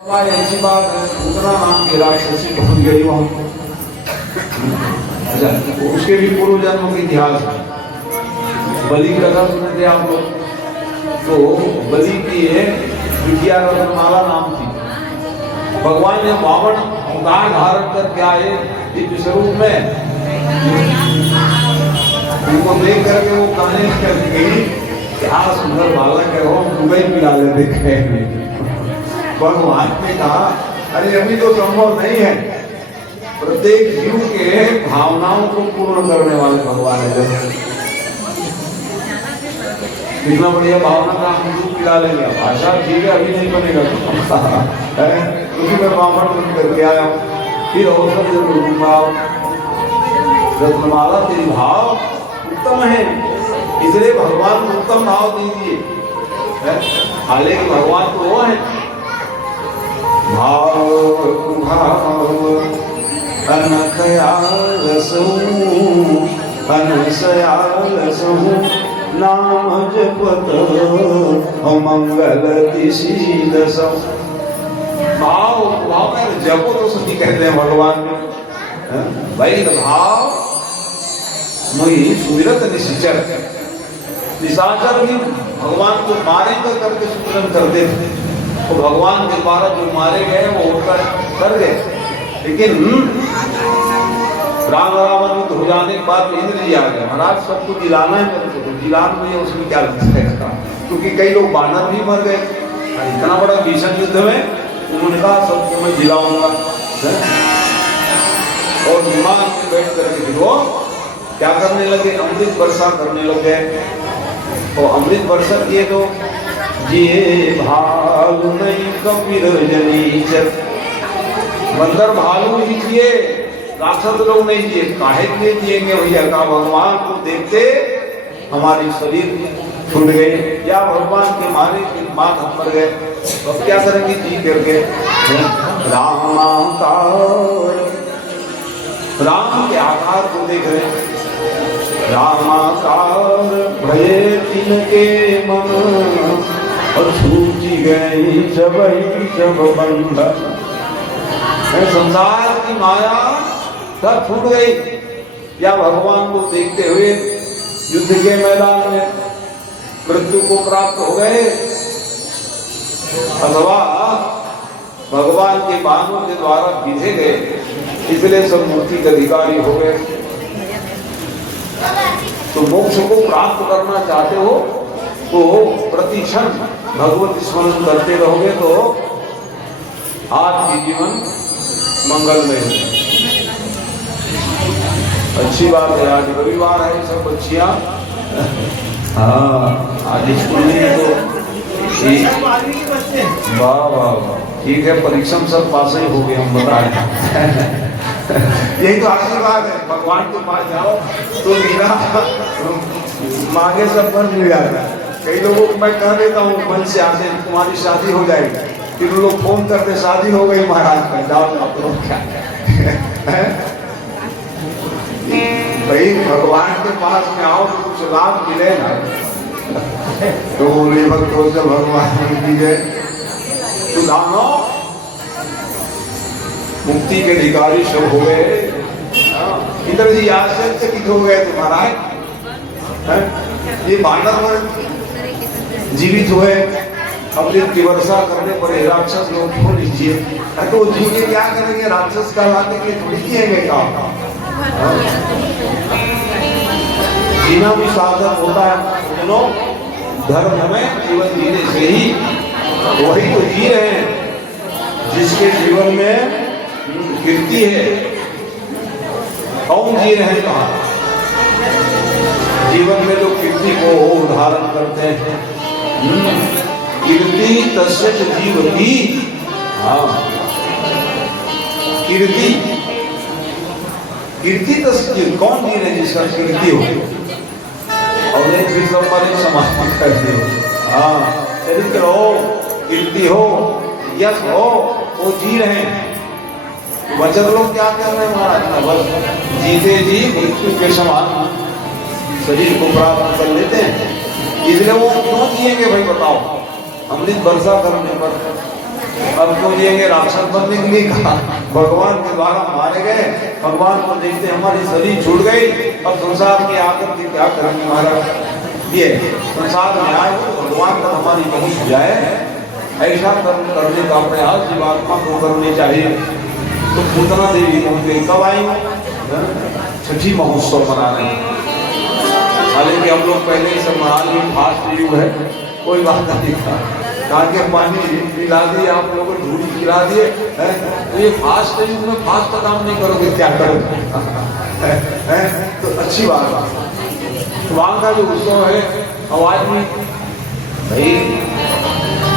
ऐसी बात है, दूसरा नाम की राक्षसी पहुंच गई वहां। अच्छा, उसके भी पूर्व जन्म के इतिहास है। बलि की कथा सुने थे आप लोग? तो बलि की विद्या रत्नमाला नाम थी। भगवान ने वामन अवतार धारण करके आए दिव्य स्वरूप में, उनको देख करके वो कहने लगी क्या सुंदर बालक है, वो दुबई पिला ले देखे। भगवान ने कहा अरे अभी तो संभव नहीं है, प्रत्येक जीव के भावनाओं को पूर्ण करने वाले भगवान है। कितना बढ़िया भावना का हम दूध पिला लेंगे, भाषा ठीक है अभी नहीं बनेगा उसी में ब्राह्मण करके आया हूँ, फिर अवसर जरूर दूंगा। रत्नमाला तेरी भाव उत्तम है, इसलिए भगवान को उत्तम भाव दीजिए। हालांकि भगवान तो वो है भाव अनसयालसहु नाम जपत मंगल दिशीदसम। भाव भाव में जपो तो सभी कहते हैं भगवान में भाई भाव मुझे सुमिरत निशाचर। निशाचर भी भगवान को मारे करके सुमिरन करते थे, तो भगवान के द्वारा जो मारे गए वो होकर कर गए। लेकिन राम रावण युद्ध हो जाने के बाद इंद्र जी आ गए, महाराज सबको जिलाना है मेरे को, तो जिलान में उसमें क्या लगता है, क्योंकि कई लोग बानर भी मर गए। इतना बड़ा भीषण युद्ध में उन्होंने कहा सबको मैं जिलाऊंगा, और विमान में बैठ करके फिर वो क्या करने लगे, अमृत वर्षा करने लगे। तो अमृत वर्षा किए तो ये भालू नहीं कबीर जनीचर, बंदर भालू ही किए, राक्षस लोग नहीं किए। काहे के लिए किएंगे भैया? का भगवान को देखते हमारी शरीर छूट गए, या भगवान के मारे के बाद हम मर गए, तो अब क्या करेंगे जी करके। राम के आकार को देख रहे, रामाकार भये तिनके मन, और छूटी गई जब बंधन। संसार की माया सब छूट गई, या भगवान को देखते हुए युद्ध के मैदान में मृत्यु को प्राप्त हो गए, अथवा भगवान के बाणों के द्वारा बीधे गए, इसलिए सब मुक्ति के अधिकारी हो गए। तो मोक्ष को प्राप्त करना चाहते हो तो प्रतिक्षण भगवत स्मरण करते रहोगे तो आपकी जीवन मंगलमय है। अच्छी बात है, आज रविवार है, सब बच्चियां हाँ आज स्कूल में तो वाह वाह वाह ठीक है, परीक्षा में सब पास ही हो गए हम बताएं। यही तो आशीर्वाद है, भगवान के पास जाओ तो मेरा मांगे सब पर मिल जाता है। कई लोगों को मैं कह देता हूँ मन से आते हैं तुम्हारी शादी हो जाएगी, फिर लोग फोन करते शादी हो गई महाराज का, जाओ आप लोग क्या भाई भगवान के पास में आओ तो कुछ लाभ मिले ना। तो बोले भक्तों से भगवान की जय, तो जानो मुक्ति के अधिकारी सब हो गए। इंद्र जी आश्चर्यचकित हो गए थे महाराज, ये बानर जीवित हुए, अमृत की वर्षा करने पर राक्षस लोग खो लीजिए, तो जीव के क्या करेंगे, राक्षस का लाने के लिए थोड़ी किएंगे काम। जीना भी साधन होता है, सुनो धर्म में जीवन जीने से ही, वही तो जी रहे हैं जिसके जीवन में कीर्ति है। कौन जी रहे हैं? कहा जीवन में जो कीर्ति को धारण करते हैं, कीर्ति तस्य जीवती। हाँ कीर्ति, कीर्ति तस्य कौन जी रहे जिसका कीर्ति हो, और एक विश्वम्भर समापन करते हो। हाँ चरित्र हो, कीर्ति हो, यश हो, वो जी रहे हैं। बच्चे लोग क्या कर रहे हैं महाराज, बस जीते जी मृत्यु के समान शरीर को प्राप्त कर लेते हैं, इसलिए वो क्यों जिएंगे भाई बताओ। अमृत वर्षा करने पर अब तो ये राक्षस बनने के लिए कहा, भगवान के द्वारा मारे गए, भगवान को देखते हमारी शरीर छूट गई, अब संसार में आकर के क्या करेंगे महाराज। ये संसार में आए तो भगवान तक हमारी पहुंच जाए, ऐसा कर्म करने का प्रयास जीवात्मा को करने चाहिए। तो पूतना देवी पहुंच गई, कब आई? छठी महोत्सव मना रहे हैं। हालांकि हम लोग पहले ही सब मना लिए, फास्ट युग है, कोई बात नहीं था, कहा के पानी पिला दिए, आप लोगों को दूध पिला दिए, तो ये फास्ट युग में फास्ट का काम नहीं करोगे, क्या करोगे? तो अच्छी बात है। वहाँ का जो उत्सव है, आवाज में भाई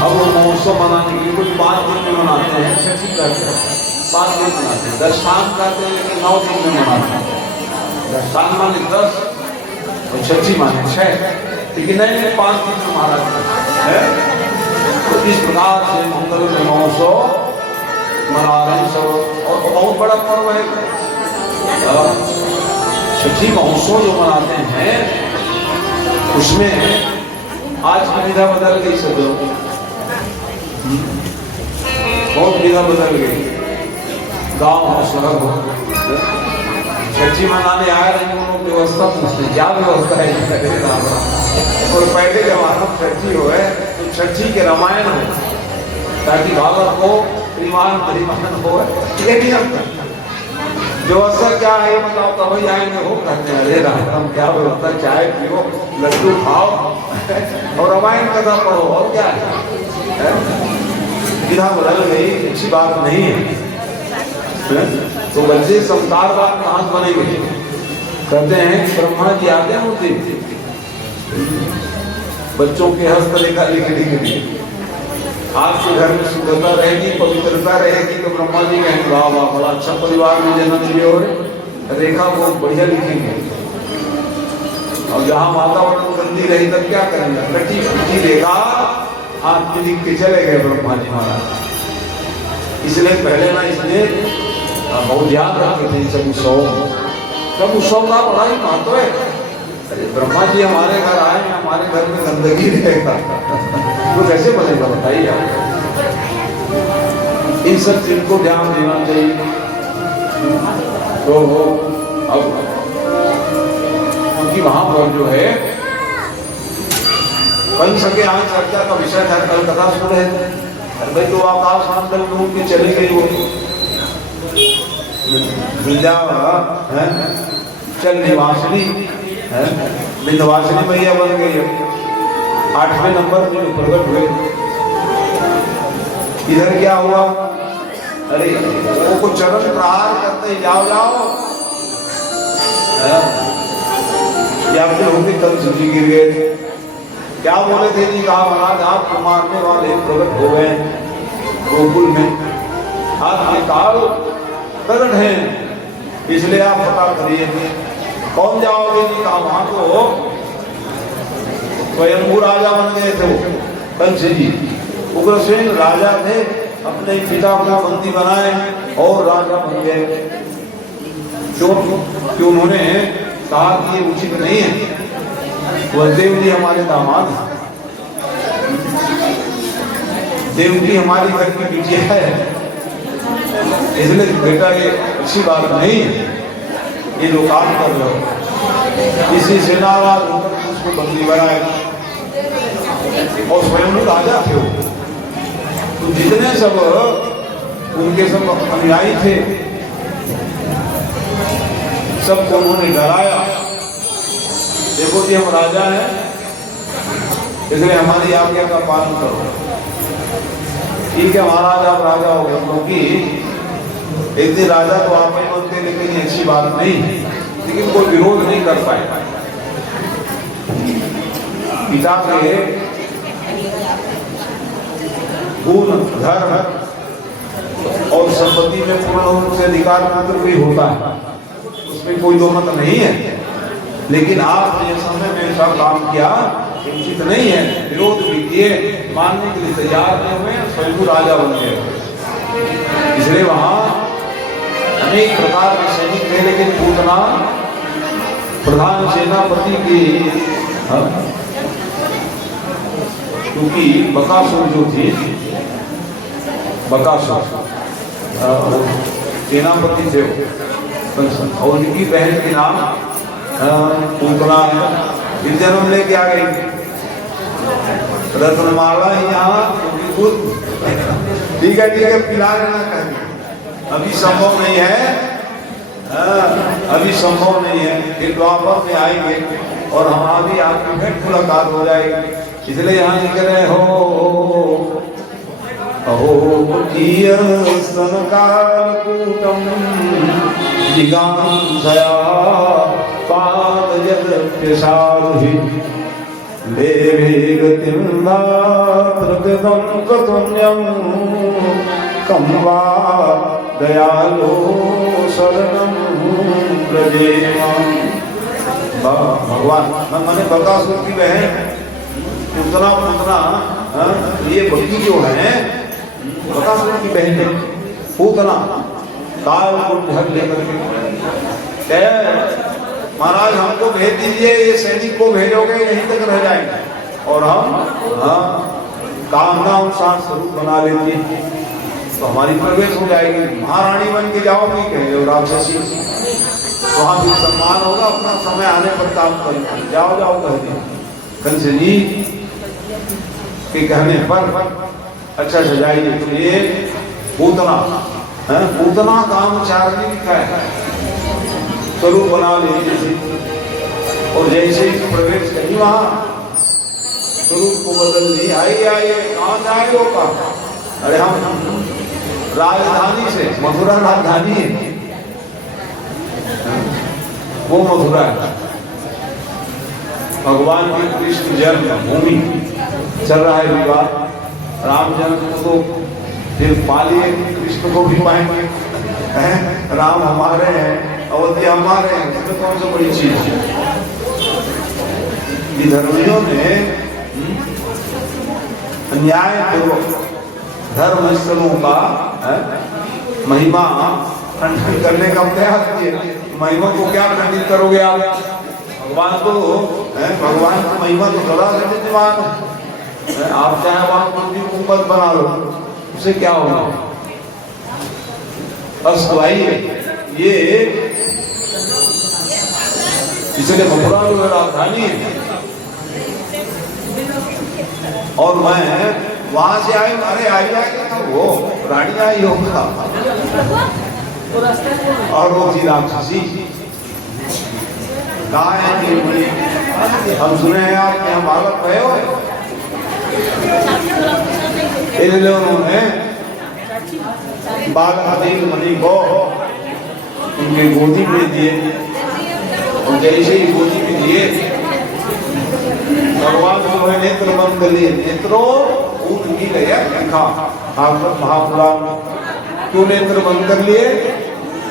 अब वो महोत्सव मनाने के लिए कुछ 5 दिन में मनाते हैं, छठी करते हैं, 5 दिन मनाते हैं, 10 शाम करते हैं, लेकिन 9 दिन में मनाते हैं। 10 शाम माने 10 और छठी माने 6, लेकिन नहीं 5 दिन में महाराज है। तो इस प्रकार से मंगल में महोत्सव मना रहे सब, और बहुत बड़ा पर्व है छठी महोत्सव जो मनाते हैं, उसमें आज की विधा बदल गई, सब बहुत विधा बदल गई, गांव हो शहर हो, छठी मनाने आए रहे लोग, व्यवस्था पूछते क्या व्यवस्था है। और पहले जमाना छठी हो है तो छठी के रामायण हो, ताकि भागवत हो, श्रीमान परिमान हो, ये नियम था। व्यवस्था क्या है बताओ, कभी आएंगे हो, कहते हैं अरे राम क्या व्यवस्था, चाय पियो, लड्डू खाओ और रामायण कथा पढ़ो, और क्या है? विधा बदल गई, अच्छी बात नहीं है। तो बच्चे संस्कार बात कहाँ बनेंगे? कहते हैं कि ब्रह्मा जी आते हैं होते बच्चों के हस्तरेखा लिखने के लिए, आपके घर में शुद्धता रहेगी, पवित्रता रहेगी, तो ब्रह्मा जी कहेंगे वाह वाह बड़ा अच्छा परिवार में जन्म लिए, और रेखा बहुत बढ़िया लिखेंगे। और जहाँ वातावरण गंदी रही तब क्या करेंगे? कटी पिटी रेखा हाथ में लिख के चले गए ब्रह्मा जी महाराज। इसलिए पहले ना इसलिए बहुत ध्यान रखते थे सब उत्सव का बड़ा ही महत्व है। अरे ब्रह्मा जी हमारे घर आए, हमारे घर में गंदगी रहेगा तो कैसे बनेगा बताइए आप। इन सब चीज को ध्यान देना चाहिए। तो अब क्योंकि वहां पर जो है कंस के यहाँ चर्चा का विषय था, कल कथा सुन रहे थे भाई, तो आकाश मंडल में उनके चले गई वो विद्या है, चल निवासिनी है, विंध्यवासिनी मैया बन गई है, 8वें नंबर में प्रकट हुए। इधर क्या हुआ? अरे वो को चरण प्रहार करते जाओ जाओ, या फिर होंगे कल सूची गिर गए। क्या बोले थे जी? कहा महाराज आप मारने वाले प्रकट हो गए गोकुल में, आप काल प्रकट हैं, इसलिए आप पता करिए कौन जाओगे जी? कहा वहां तो स्वयंभू राजा बन गए थे वो कंस जी, उग्रसेन राजा थे, अपने पिता को बंदी बनाए और राजा बन गए। क्यों उन्होंने कहा कि ये उचित नहीं है, वसुदेव जी हमारे दामाद, देवकी हमारी घर की बिटिया है, इसलिए बेटा ये अच्छी बात नहीं है, ये लोग काम कर रहे हो। इसी से नाराज होकर उसको बंदी बनाए और स्वयं राजा थे। तो जितने सब उनके सब अनुयायी थे सबको उन्होंने डराया, देखो जी हम राजा हैं, इसलिए हमारी आज्ञा का पालन करो। ठीक है महाराज आप राजा हो गए, क्योंकि एक दिन राजा तो आप ही बनते, लेकिन ये अच्छी बात नहीं, लेकिन कोई विरोध नहीं कर पाए। पिता के गुण धर्म और संपत्ति में पूर्ण रूप से अधिकार मात्र भी होता है, उसमें कोई दो मत नहीं है, लेकिन आपने समय में ऐसा काम किया उचित नहीं है, विरोध भी किए, मानने के लिए तैयार नहीं हुए, स्वयं राजा बन गए। इसलिए वहां अनेक प्रकार के सैनिक थे, लेकिन पूतना प्रधान सेनापति की, क्योंकि बकासुर जो थी बकासुर, सेनापति थे कंस, और उनकी बहन के नाम पूतना है। इस जन्म लेके आ गई रत्नमाला यहाँ ठीक है पिला लेना कहीं, अभी संभव नहीं है, अभी संभव नहीं है। फिर द्वापर में आएंगे और हमारी आपकी भेंट मुलाकात हो जाएगी। इसलिए यहाँ लिख रहे हो अहो स्तनकालकूटम जिगांसया पादयत्यसाधि देवे गतिं धात्रगतं कतुन्यं कं वा दयालो शरणं व्रजेम। भगवान मैंने बकासुर की बहन पूतना ये भक्ति जो है बकासुर की बहन है पूतना, काल को ढक लेकर के महाराज हमको भेज दीजिए, ये सैनिक को भेजोगे यहीं तक रह जाएंगे और हम कामना अनुसार स्वरूप बना लेंगे तो हमारी प्रवेश हो जाएगी, महारानी बन के जाओगी कहे राक्षसी, वहां भी सम्मान होगा, अपना समय आने पर काम करेंगे, जाओ जाओ कहते कंस जी के कहने पर अच्छा सजाइए। तो ये पूतना कामचारिणी लिखा है, स्वरूप बना लीजिए और जैसे ही प्रवेश करी वहां स्वरूप को बदल ली। आइए कहाँ जा रहे हो का? अरे हम राजधानी से, मथुरा राजधानी है, वो मथुरा है, भगवान की कृष्ण जन्म भूमि चल रहा है विवाह, राम जन्म को फिर पालिए, कृष्ण को भी पाएंगे, राम हमारे हैं, अवधि हमारे हैं, इसमें कौन सा बड़ी चीज है। धर्मियों ने अन्याय पूर्वक धर्म स्थलों का महिमा खंडन करने का प्रयास किए। महिमा को क्या खंडित करोगे आप? भगवान को भगवान की महिमा तो सदा विद्यमान है, आप चाहे वहां कोई भी कुंभत बना लो, उससे क्या होगा? असुवाई ये इसलिए मथुरा जो राजधानी है और मैं वहां से आई, अरे आई जाएगा तो वो रानी आई होगा और वो थी राक्षसी। कहा है हम सुने हैं आप यहाँ बालक गए हो, इसलिए उन्होंने बालक मणि को उनके गोदी में दिए और जैसे ही गोदी में दिए भगवान को नेत्र बंद कर लिए। नेत्रों उनकी लिखा महापुराण, क्यों नेत्र बंद कर लिए?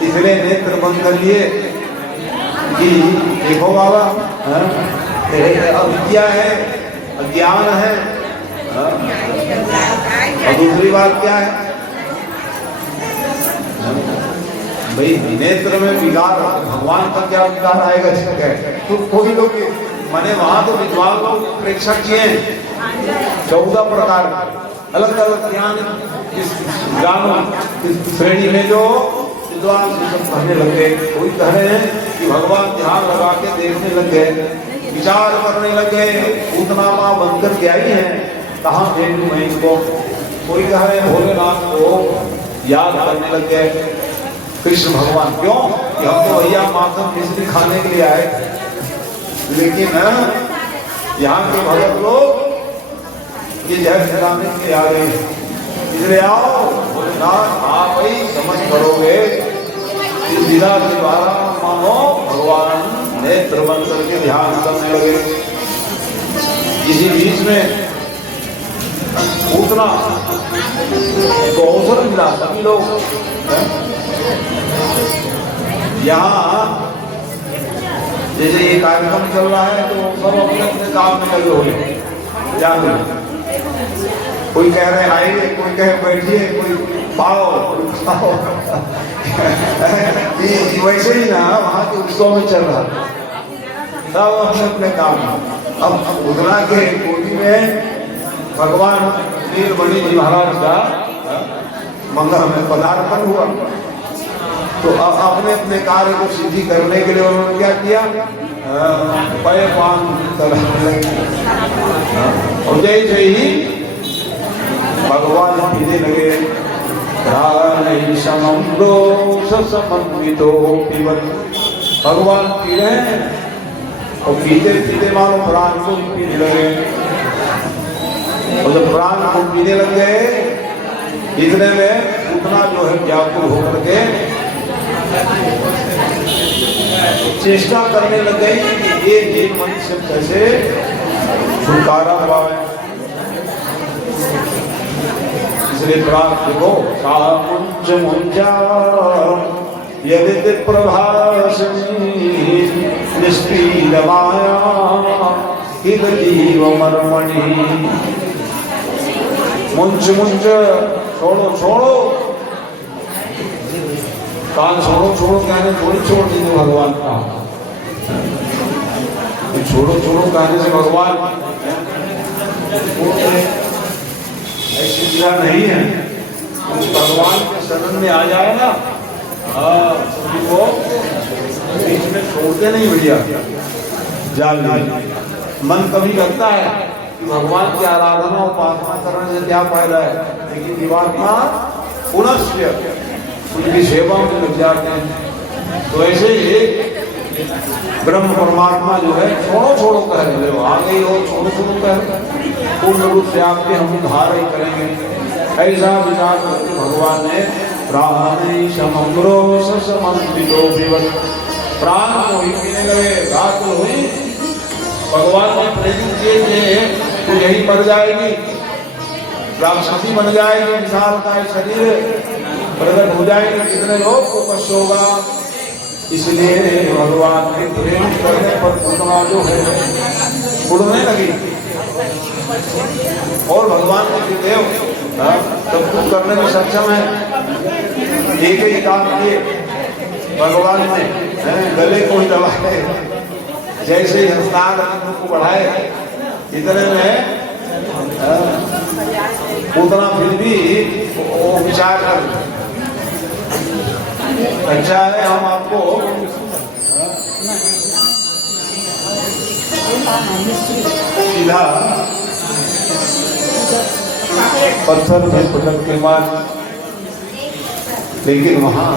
इसलिए नेत्र बंद कर लिए कि देखो बाबा अविद्या है, अज्ञान है, और दूसरी बात क्या है भाई नेत्र में विकार, भगवान का क्या विकार आएगा? तो कोई लोग माने वहां तो विद्वान लोग प्रेक्षक किए 14 प्रकार अलग अलग ज्ञान इस श्रेणी में जो विद्वान सब कहने लग गए। कोई कह रहे हैं कि भगवान ध्यान लगा के देखने लग गए, विचार करने लग गए, उतना माँ बंद करके आई है, कहाँ भेजूं मैं इसको? कोई कह रहे हैं भोलेनाथ को याद करने लग गए कृष्ण भगवान, क्यों कि हम तो भैया माखन मिश्री खाने के लिए आए, लेकिन यहाँ के भगत लोग ये जहर खिलाने के लिए आ गए, इसलिए आओ भोलेनाथ आप ही समझ करोगे। इस लीला के द्वारा मानो भगवान नेत्र बंद करके ध्यान करने लगे। इसी बीच में उतना तो अवसर मिला, सभी लोग यहाँ जैसे ये कार्यक्रम चल रहा है तो सब अपने अपने काम में लगे हुए जाते, कोई कह रहे आइए, कोई कहे बैठिए, कोई पाओ, कोई खाओ वैसे ही ना वहाँ के उत्सव में चल रहा सब अपने अपने काम में। अब उतना के कोटी में भगवान नीलमणि जी महाराज का मंगल में पदार्पण हुआ। तो अपने अपने कार्य को सिद्धि करने के लिए उन्होंने क्या किया, पय पान और जैसे ही भगवान पीने लगे, भगवान पी रहे हैं और पीते पीते मानो प्राण को पीने लगे। और जब प्राण को पीने लग गए, इतने में उतना जो है व्याकुल होकर के चेष्टा करने लग गई कि ये जीव मन से कैसे छुटकारा पावे। इसलिए प्राप्त को सामुंच मुंजा यदि प्रभासनी निष्पीड माया हित जीव मर्मणि। मुंच मुंच छोड़ो छोड़ो, कान छोड़ो छोड़ो कहने थोड़ी छोड़ दीजिए भगवान का। छोड़ो छोड़ो कहने से भगवान ऐसी क्रिया नहीं है। भगवान के शरण में आ जाए ना, सभी को बीच में छोड़ते नहीं भैया। जाल मन कभी लगता है कि भगवान की आराधना उपासना करने से क्या फायदा है, लेकिन जीवात्मा पुनश्च उनकी सेवा में लग जाते हैं। तो ऐसे ही ब्रह्म परमात्मा जो है छोड़ो छोड़ो कह रहे हो, आ गई हो छोड़ो छोड़ो कह, पूर्ण रूप से आपके हम उद्धार ही करेंगे। ऐसा विचार करके भगवान ने प्राण को ही पीने लगे। रात हुई, भगवान ने प्रेरित किए थे तो यही मर जाएगी, राक्षसी बन जाएगी, विशाल का शरीर प्रकट हो जाएंगे, कितने लोग को कष्ट होगा। इसलिए भगवान के प्रेम करने पर पुतना जो है उड़ने लगी। और भगवान के देव सब कुछ करने में सक्षम है। एक ही काम किए भगवान ने, गले को ही दबाए, जैसे ही हस्तांग को बढ़ाए, इतने में उतना फिर भी वो विचार कर, अच्छा है हम आपको सीधा पत्थर में पटक के मार, लेकिन वहाँ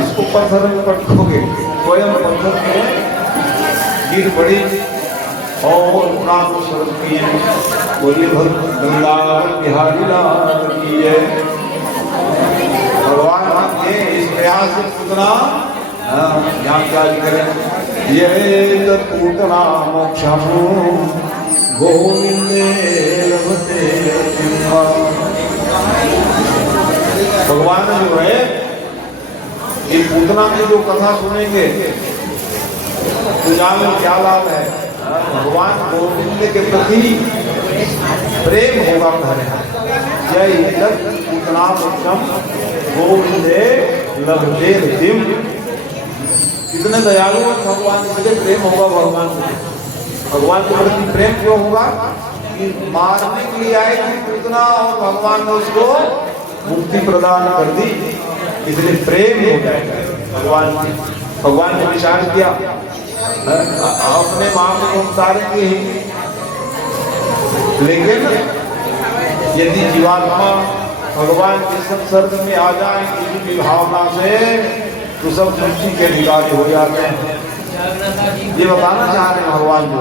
इसको पत्थर में पटकोगे, स्वयं पत्थर में गिर पड़ी और प्राण को शरण किए। बोलिए गंगा बिहारी लाल की है। भगवान के इस प्रयास से पूतना यहाँ क्या करें, ये पूतना मोक्षम गोविंदे लभते। भगवान जो है ये पूतना की जो कथा सुनेंगे तो जान क्या लाभ है। भगवान गोविंद के प्रति प्रेम होगा तुम्हारे। जय पूतना मोक्षम गोविंदे लभते रतिम। कितने दयालु है भगवान, इसलिए प्रेम होगा भगवान से। भगवान के प्रति प्रेम क्यों होगा कि मारने के लिए आए थे पूतना और भगवान ने उसको मुक्ति प्रदान कर दी, इसलिए प्रेम हो जाएगा भगवान की। भगवान ने विचार किया अपने माँ को उतारेंगे ही, लेकिन यदि जीवात्मा भगवान के संसर्ग में आ जाए किसी भी भावना से तो सब सृष्टि के अधिकारी हो जाते हैं। ये बताना चाह रहे हैं भगवान को,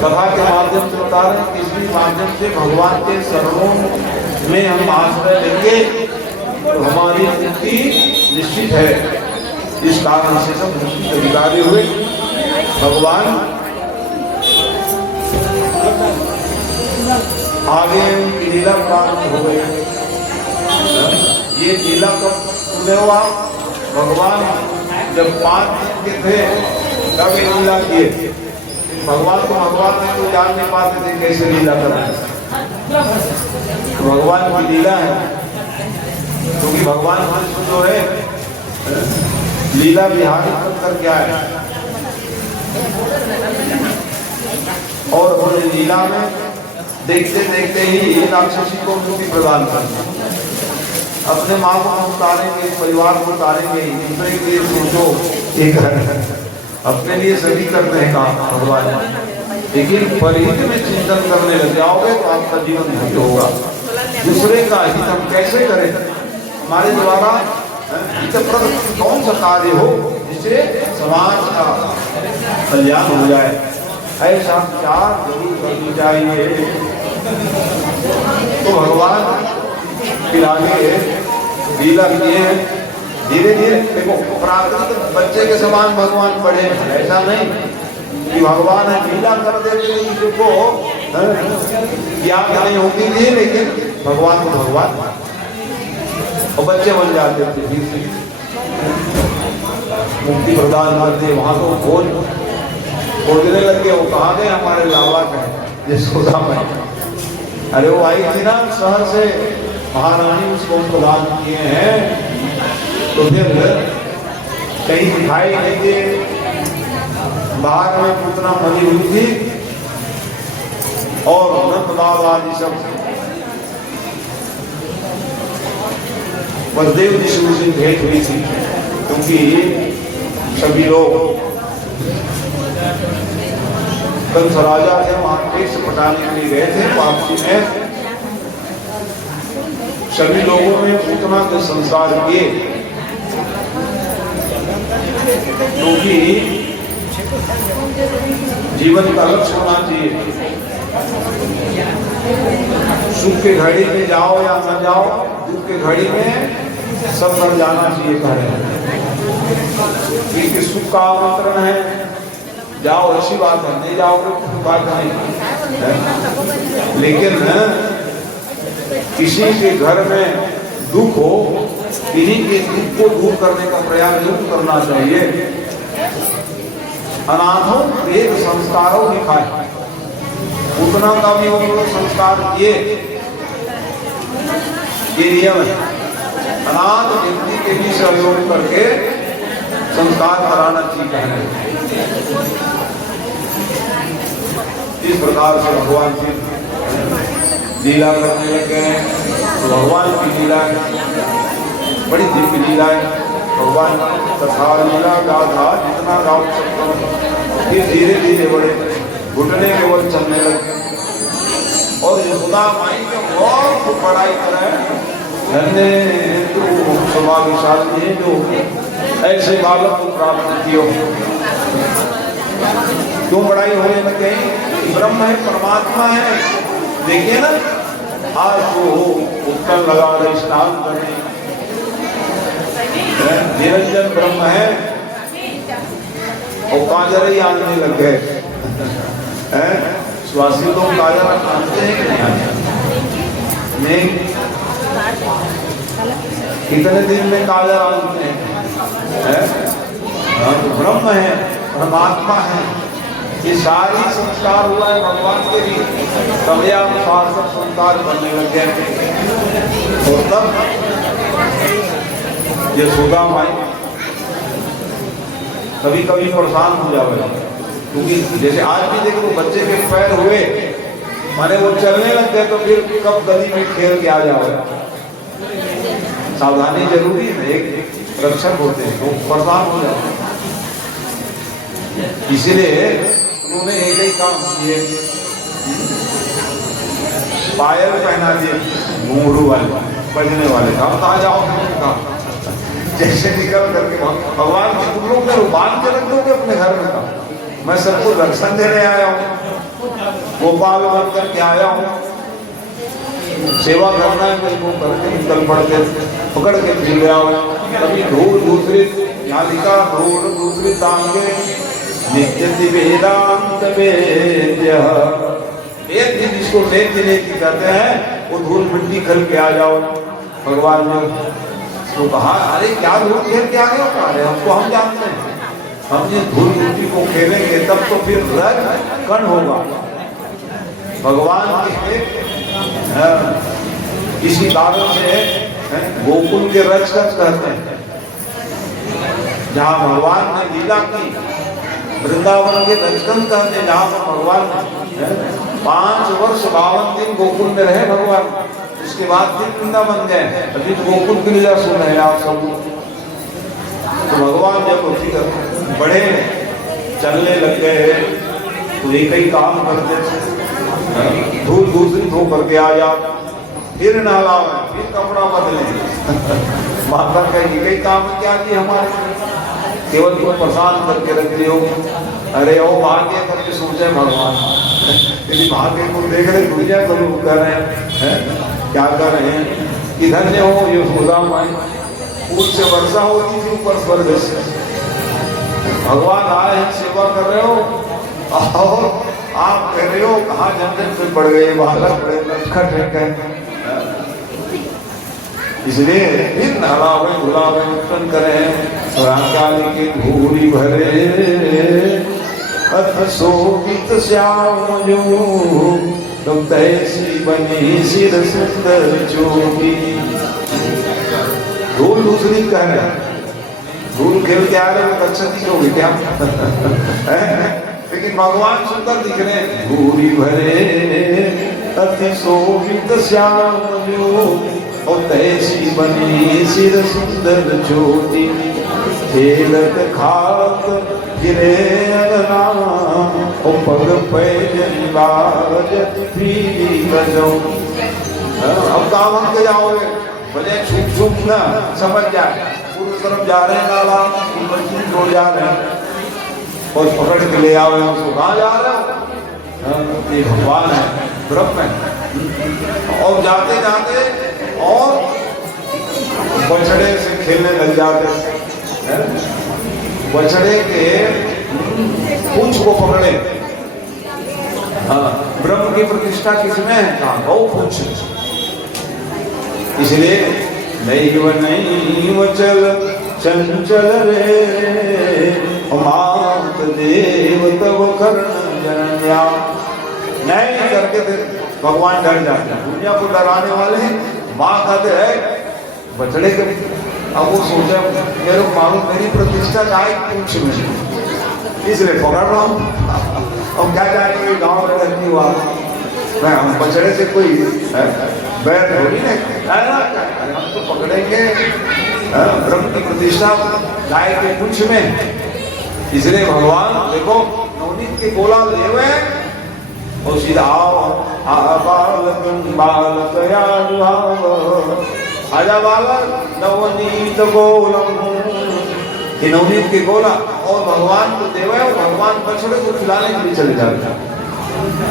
कथा के माध्यम से बता रहे हैं। इसी माध्यम से भगवान के शरणों में हम आश्रय लेंगे तो हमारी मुक्ति निश्चित है। इस कारण से सब सृष्टि के अधिकारी हुए। भगवान आगे लीला प्रारंभ हो गई। ये लीला कब पूरे हुआ? भगवान जब 5 दिन के थे तब ये लीला किए। भगवान को भगवान ने तो जान नहीं पाते थे कैसे लीला करना है। भगवान की लीला है, क्योंकि भगवान जो है लीला बिहारी कर क्या है। और लीला में देखते देखते ही राक्षसी को मुक्ति प्रदान कर अपने माँ को उतारेंगे, परिवार को उतारेंगे, दूसरे के लिए सोचो एक अपने लिए सभी करते हैं काम भगवान। लेकिन परिहित में चिंतन करने लग जाओगे तो आपका जीवन धन्य होगा। दूसरे का हित हम कैसे करें, हमारे द्वारा हितप्रद कौन सा कार्य हो जिससे समाज का कल्याण हो जाए, ऐसा विचार जरूर करनी चाहिए। तो भगवान फिर आगे लीला किए हैं। धीरे धीरे देखो, प्राकृतिक बच्चे के समान भगवान बढ़े, ऐसा नहीं कि भगवान है लीला कर देते किसी को याद नहीं होती थी, लेकिन भगवान को भगवान और बच्चे बन जाते थे। मुक्ति प्रदान करते वहां तो खोजने लग गए, वो कहाँ गए हमारे लावा का यशोदा में। अरे वो आई थी ना शहर से, महारानी उसको प्रदान किए हैं, तो फिर कहीं दिखाई नहीं दे, बाहर में पूतना मरी हुई थी और नंद बाबा आदि सब बलदेव जी से उस दिन भेंट हुई थी, क्योंकि सभी लोग कंस राजा थे, वहां केस पटाने के लिए गए थे। वापसी में सभी लोगों ने पूतना के संस्कार किए, क्योंकि जीवन का लक्ष्य होना चाहिए। सुख के घड़ी में जाओ या न जाओ, दुख के घड़ी में सब कर जाना चाहिए। क्योंकि सुख का आमंत्रण है, जाओ अच्छी बात है, नहीं जाओगे कोई बात नहीं। लेकिन किसी के घर में दुख हो, इन्हीं के दुख को दूर करने का प्रयास जरूर करना चाहिए। अनाथों एक संस्कारों दिखाए, उतना का भी उनको संस्कार किए, ये नियम है। अनाथ व्यक्ति के भी सहयोग करके संस्कार कराना चाहिए। इस प्रकार से भगवान की लीला करने लगे। तो भगवान की लीला बड़ी दिव्य लीला है। भगवान कथा लीला गाथा जितना गाओ सकते, फिर धीरे धीरे बड़े घुटने केवल चलने लगे। और यशोदा माई के बहुत खूब बड़ाई करें, धन्य तू सौभाग्यशाली है जो ऐसे बालक को प्राप्त किया। क्यों बड़ाई होने लगे? ब्रह्म है, परमात्मा है। देखिए ना, आज वो उत्तर लगा रहे, स्नान करने, निरंजन ब्रह्म है और काजर ही आने लग गए। स्वासी लोग काजर आनते हैं कि नहीं? कितने दिन में काजर आनते हैं? तो ब्रह्म है, परमात्मा है, ये सारी संस्कार हुआ है भगवान के लिए, समयानुसार सब संस्कार करने लग गए। और तब यशोदा माई कभी कभी परेशान हो जावे, क्योंकि जैसे आज भी देखो बच्चे के पैर हुए माने वो चलने लग गए, तो फिर कब गली में खेल के आ जाओ। सावधानी जरूरी है, एक रक्षक होते हैं तो परेशान हो जाते। इसीलिए उन्होंने एक ही काम किए, पायल पहना दिए घुंघरू वाले, बजने वाले। हम कहा जाओ, जैसे निकल करके भगवान के तुम लोग मेरे बांध के रख दोगे अपने घर में का, मैं सबको दर्शन देने आया हूँ, गोपाल बन करके आया हूँ, सेवा करना है मुझको करके निकल पड़ते, पकड़ के फिर गया हूँ। कभी धूल दूसरी नालिका, धूल दूसरी तांगे, नित्य वेदांत वेद्य। एक दिन जिसको नित्य नित्य कहते हैं, वो धूल मिट्टी खल के आ जाओ। भगवान ने तो कहा, अरे क्या धूल खेल के आ गए हो? अरे हमको हम जानते हैं, हम जिस धूल मिट्टी को खेलेंगे तब तो फिर रज कण होगा। भगवान के इसी कारण से गोकुल के रज कण कहते हैं। जहाँ भगवान ने लीला की, वृंदावन के रजकंद कहते हैं, जहाँ पर भगवान 5 वर्ष 52 दिन गोकुल में रहे भगवान, उसके बाद फिर वृंदावन गए। अभी तो गोकुल की लीला सुन रहे हैं आप सब। तो भगवान जब फिर बड़े चलने लग गए तो एक ही काम करते थे, धूल दूसरी धो करके आ जा, फिर नहलाओ, फिर कपड़ा बदले। माता का एक ही काम क्या कि हमारे केवल तुम परेशान करके रखते हो। अरे ओ भाग्य करके सोचे भगवान, यदि भाग्य को देख रहे दुनिया को लोग कर रहे हैं, क्या कर रहे हैं कि धन्य हो ये खुदा माई, फूल से वर्षा होती थी ऊपर स्वर्ग से। भगवान आए हैं, सेवा कर रहे हो और आप कह रहे हो कहाँ झंझट में पड़ गए, बालक पड़े नटखट है। इसलिए फिर नहलावे धुलावे उत्पन्न करें और के धूरी भरे अथ शोभित श्याम जो तुम तैसी बनी सिर सुंदर जोगी। धूल दूसरी कह रहे, धूल खेल के आ रहे वो कच्छती जो क्या लेकिन भगवान सुंदर दिख रहे हैं। धूरी भरे अति शोभित श्याम जो और तैसी बनी सिर सुंदर ज्योति, खेलत खात गिरे अगना और पग पैजन बाजत फिरी बजो। अब काम हम के जाओगे भले छुप छुप ना समझ जाए, पूर्व तरफ जा रहे हैं नाला पश्चिम छोड़ जा रहे हैं और पकड़ के ले आओ उसको, कहाँ जा रहे हो? ये भगवान है, ब्रह्म है। और जाते जाते और बछड़े से खेलने लग जाते, बछड़े के पूंछ को पकड़े। हाँ, ब्रह्म की प्रतिष्ठा किसमें है? कहाँ? गौ पूंछ। इसलिए नहीं वचल चंचल रे मात देव तब कर्ण जनया। नहीं करके फिर भगवान डर जाते हैं, दुनिया को डराने वाले हैं। माँ कहते है बछड़े के, अब वो सोचा मेरे को मालूम मेरी प्रतिष्ठा गाय पूछ में, इसलिए पकड़ रहा हूँ। अब क्या जाएंगे गाँव में रहती हुआ मैं, हम बछड़े से कोई बैर थोड़ी नहीं, हम तो पकड़ेंगे ब्रह्म की प्रतिष्ठा गाय के पूछ में। इसलिए भगवान देखो नवनीत के गोला ले हुए और सीधा बालक बालक आजा बालक नवनीत गोलम, ये नवनीत के गोला और भगवान को देवे और भगवान बछड़े को खिलाने के लिए चले जाते।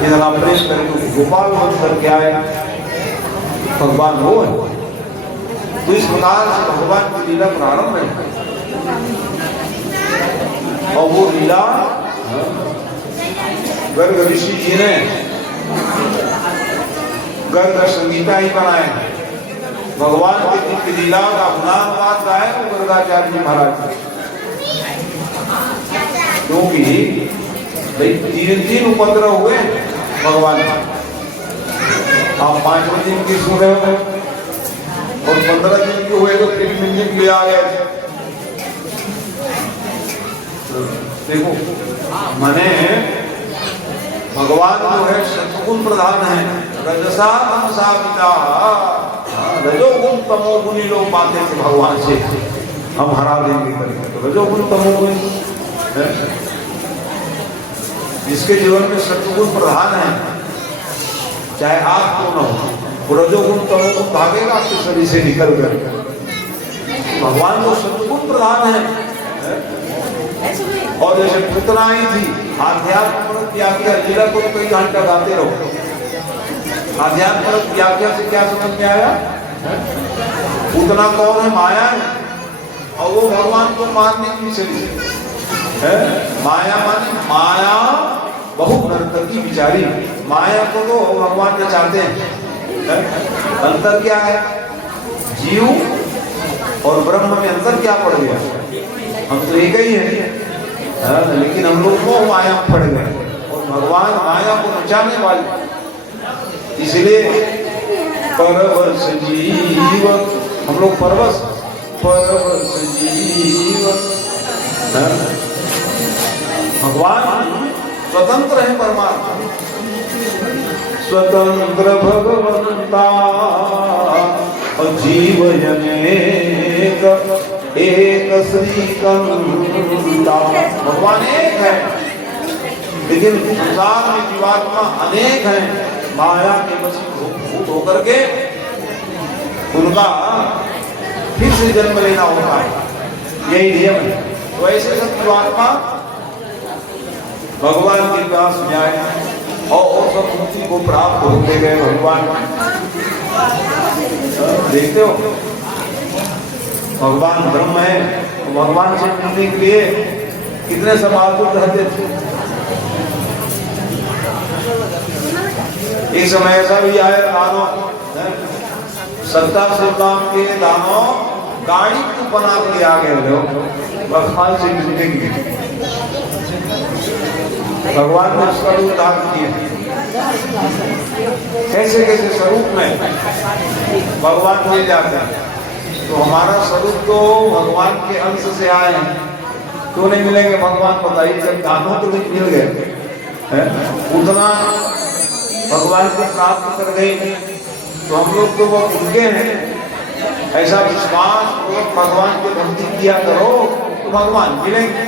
इधर आप प्रेम करके गोपाल वध करके आए, भगवान वो है। तो इस प्रकार से भगवान की लीला प्रारंभ है और वो लीला गर्ग ऋषि जी ने गर्ग संगीता ही बनाए। भगवान की लीला का गुणानुवाद गाए वो गर्गाचार्य जी महाराज, क्योंकि भाई 3 उपद्रव हुए भगवान। आप 5वें दिन की सुन रहे हो और 15 दिन के हुए तो फिर मिलने ले आ गए। देखो माने भगवान जो है सत्गुण प्रधान है, रजसा तमसा पिता, रजोगुण तमोगुण लोग बातें थे भगवान से हम हरा देंगे करके, तो रजोगुण तमोगुण जिसके जीवन में सत्गुण प्रधान है, चाहे आप क्यों न हो, वो रजोगुण तमोगुण भागेगा आपके शरीर से निकल कर। भगवान तो सत्गुण प्रधान है। और जैसे पुतना ही थी आध्यात्म व्याख्या लीला को कई घंटा गाते रहो। आध्यात्म व्याख्या से क्या समझ में आया? पुतना कौन है? माया है, और वो भगवान को मारने की चली है। माया माने माया बहुत नर्तकी बिचारी, माया को तो भगवान ने चाहते हैं। अंतर क्या है? जीव और ब्रह्म में अंतर क्या पड़ गया? हम तो एक ही है, लेकिन हम लोग वो माया पड़ गए और भगवान माया को नचाने वाले। इसलिए परवश जीव, हम लोग परवश जीव, भगवान स्वतंत्र है परमात्मा। स्वतंत्र भगवंता जीवयनेक एक श्रीकंता। भगवान एक है, लेकिन संसार में जीवात्मा अनेक हैं। माया के वशीभूत होकर के उनका फिर से जन्म लेना होता है, यही नियम है। तो ऐसे सब जीवात्मा भगवान के पास में आए और सब मुक्ति को प्राप्त होते गए। भगवान देखते हो, भगवान ब्रह्म है, तो भगवान से मिलने के लिए कितने सब आतुर रहते थे। एक समय ऐसा भी आया, दानों सत्ता सुल्तान के दानों गाड़ी को बना के आ गए लोग भगवान से मिलने के लिए। भगवान ने उसका रूप धारण किया, कैसे कैसे स्वरूप में भगवान मिल जाते हैं। तो हमारा स्वरूप तो भगवान के अंश से आए हैं, क्यों नहीं मिलेंगे भगवान? बताइए, जब दानों तो मिल गए उतना भगवान को प्राप्त कर गए, तो हम लोग तो वो उनके हैं। ऐसा विश्वास पूर्वक भगवान की भक्ति किया करो तो भगवान मिलेंगे।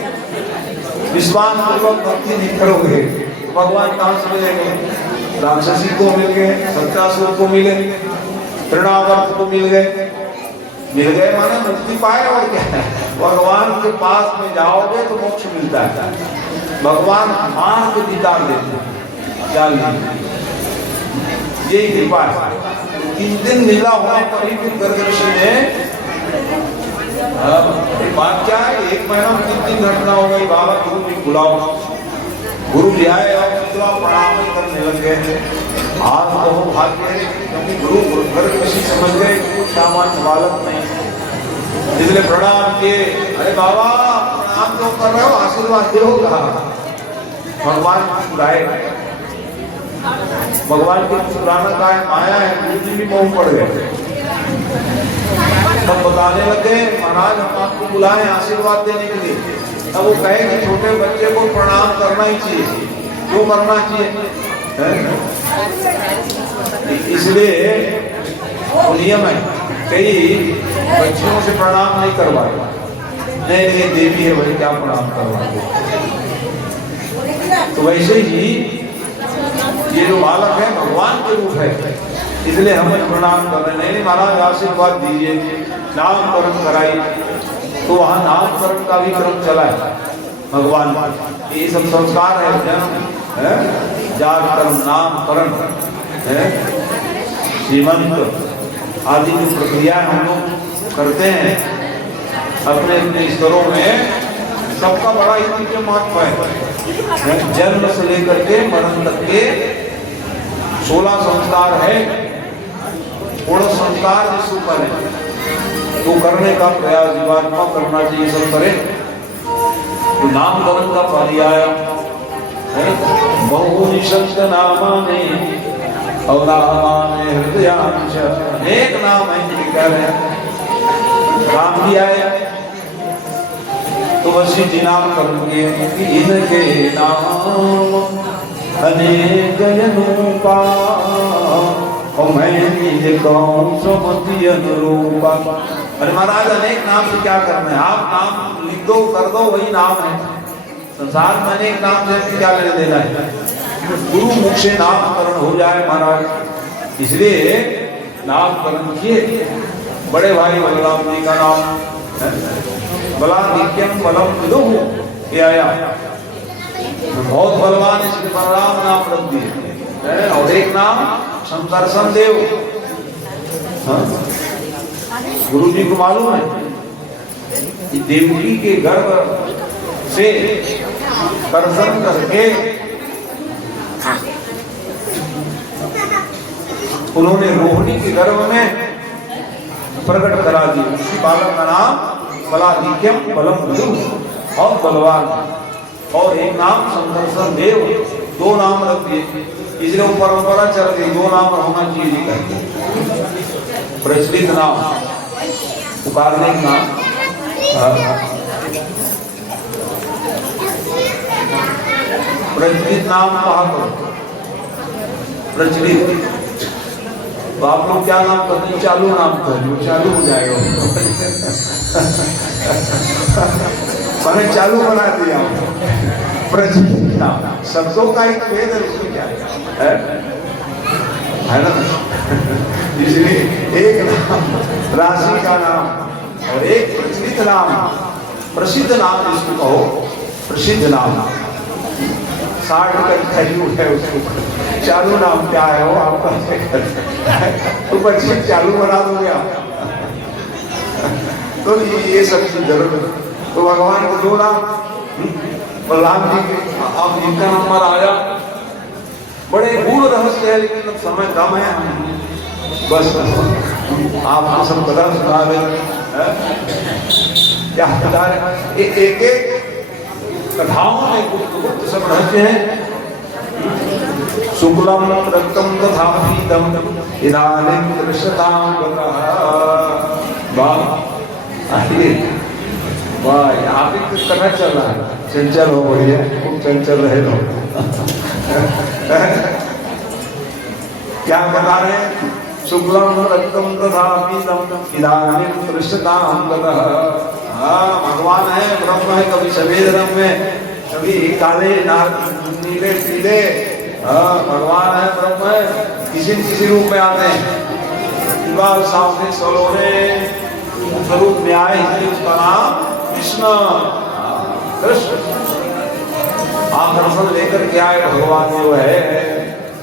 विश्वास पूर्वक भक्ति नहीं करोगे तो भगवान कहाँ से मिलेंगे? राक्षसी को मिल गए, सत्यासुर को मिले, तृणावर्त को मिल गए माने मुक्ति पाए। और क्या है, भगवान के पास में जाओगे तो मोक्ष मिलता है। भगवान मान के दीदार देते हैं, यही कृपा है। किस दिन मिला होने पर ही फिर गर्गऋषि ने बात क्या है, 1 महीना में 3 घटना हो गई। बाबा गुरु जी बुलाओ, गुरु जी आए और प्रणाम करने लग गए। आज तो भाग्य, क्योंकि गुरु गर्गऋषि समझ गए कुछ सामान्य बालक नहीं, इसलिए प्रणाम किए। अरे बाबा प्रणाम क्यों कर रहे हो, आशीर्वाद दो। भगवान गाय, भगवान के पुराना काय माया है, गुरु जी भी मोह पड़ गए। तब बताने लगे, महाराज हम आपको बुलाए आशीर्वाद देने के लिए। तब वो कहे कि छोटे बच्चे को प्रणाम करना ही चाहिए। क्यों करना चाहिए? इसलिए नियम है, कई बच्चियों से प्रणाम नहीं करवाए। नहीं नहीं देवी है भाई, क्या प्रणाम करवाए। तो वैसे ही ये जो बालक है भगवान के रूप है, इसलिए हमें प्रणाम कर रहे। नहीं महाराज आशीर्वाद दीजिए, नामकरण कराइए। तो वहाँ नामकरण का भी क्रम चला है। भगवान ये सब संस्कार है, जन्म है, जात कर्म नामकरण है, श्रीमंत आदि की प्रक्रिया हम लोग करते हैं अपने अपने स्तरों में। सबका बड़ा इसी के महत्व है। जन्म से लेकर के मरण तक के 16 संस्कार है। पूर्ण संस्कार जिस ऊपर है तो करने का प्रयास जीवात्मा करना चाहिए, सब करे। तो नामकरण का पर्याय बहुनि संत नामानि और नामानि हृदयांश, अनेक नाम है जिनके कह रहे हैं। राम भी आए तो वशी जी नाम करेंगे कि इनके नाम अनेक अनुरूपा और मैं कहूँ सुमति अनुरूपा। अरे महाराज अनेक नाम से क्या करना है? आप नाम लिख दो, कर दो, वही नाम है। संसार में अनेक नाम से क्या लेना देना है? गुरु मुख से नामकरण हो जाए महाराज, इसलिए नामकरण किए। बड़े भाई बलराम जी का नाम बलाधिक्यम बलम विदुः ये आया, बहुत बलवान, इसलिए बलराम नाम रख दिए। और एक नाम संकर्षण देव। गुरु जी को मालूम है कि देवकी के गर्भ से कर्षण करके उन्होंने रोहिणी के गर्भ में प्रकट करा दी। उसी बालक का नाम बलाधिक्यम बलम विदुः, और बलवान। और एक नाम संकर्षण देव, 2 नाम रख दिए। इसलिए वो परंपरा चल गई, 2 नाम होना चाहिए। प्रचलित नाम, पुकारने का नाम। प्रचलित नाम कहा करो, प्रचलित। तो आप लोग क्या नाम करते हैं? चालू नाम कर लो, चालू हो जाएगा। मैंने चालू बना दिया प्रचलित नाम। शब्दों का एक भेद है, उसमें क्या है ना। इसलिए एक नाम राशि का नाम और एक प्रचलित नाम, प्रसिद्ध नाम जिसको कहो, प्रसिद्ध नाम। 60 का वैल्यू है उसको। चालू नाम क्या है वो आपका? तो बच्चे चालू बना दोगे आप। तो ये सब चीज जरूर। तो भगवान को 2 नाम, बलराम जी के, अब इनका नंबर आया। बड़े गूढ़ रहस्य है, लेकिन समय कम है, बस आपको सब पता सुना रहे। क्या बता रहे? एक एक कथाओं में गुप्त सब रहते हैं। शुक्लम रक्तम तथा पीतम इदानीं दृश्यतां गतः। वाह, आप एक कथा चल रहा है। चंचल हो बढ़िया, खूब चंचल रहे लोग। क्या बता रहे हैं? शुक्लम रक्तम तथा पीतम इदानीं दृश्यतां गतः। भगवान है, ब्रह्म है, कभी सफेद रंग में, कभी काले नीले पीले। भगवान है, ब्रह्म है, किसी न किसी रूप में आते हैं। बाल सामने सलोने स्वरूप में आए, इसलिए उसका नाम कृष्ण, कृष्ण। आकर्षण लेकर के आए भगवान जो है।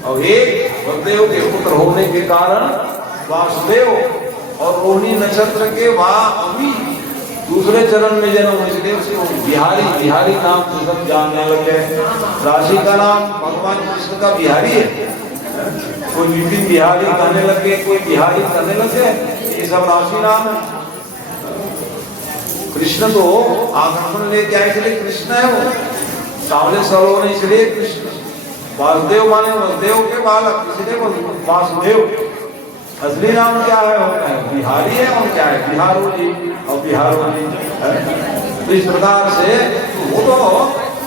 और एक वसुदेव के पुत्र होने के कारण वासुदेव और रोहिणी नक्षत्र के अभी दूसरे चरण में जन्म, इसलिए उसको बिहारी, बिहारी नाम से सब जानने लगे। राशि का नाम भगवान कृष्ण का बिहारी है। कोई विपिन बिहारी कहने लगे, कोई बिहारी कहने लगे, ये सब राशि नाम है। कृष्ण तो आकर्षण लेके आए, इसलिए कृष्ण है वो। सावले सरोवर इसलिए कृष्ण। वासुदेव माने वसुदेव के बालक, इसलिए वासुदेव। असली नाम क्या है? होता है बिहारी है। और क्या है? बिहारोली और बिहारोली। तो इस प्रकार से वो तो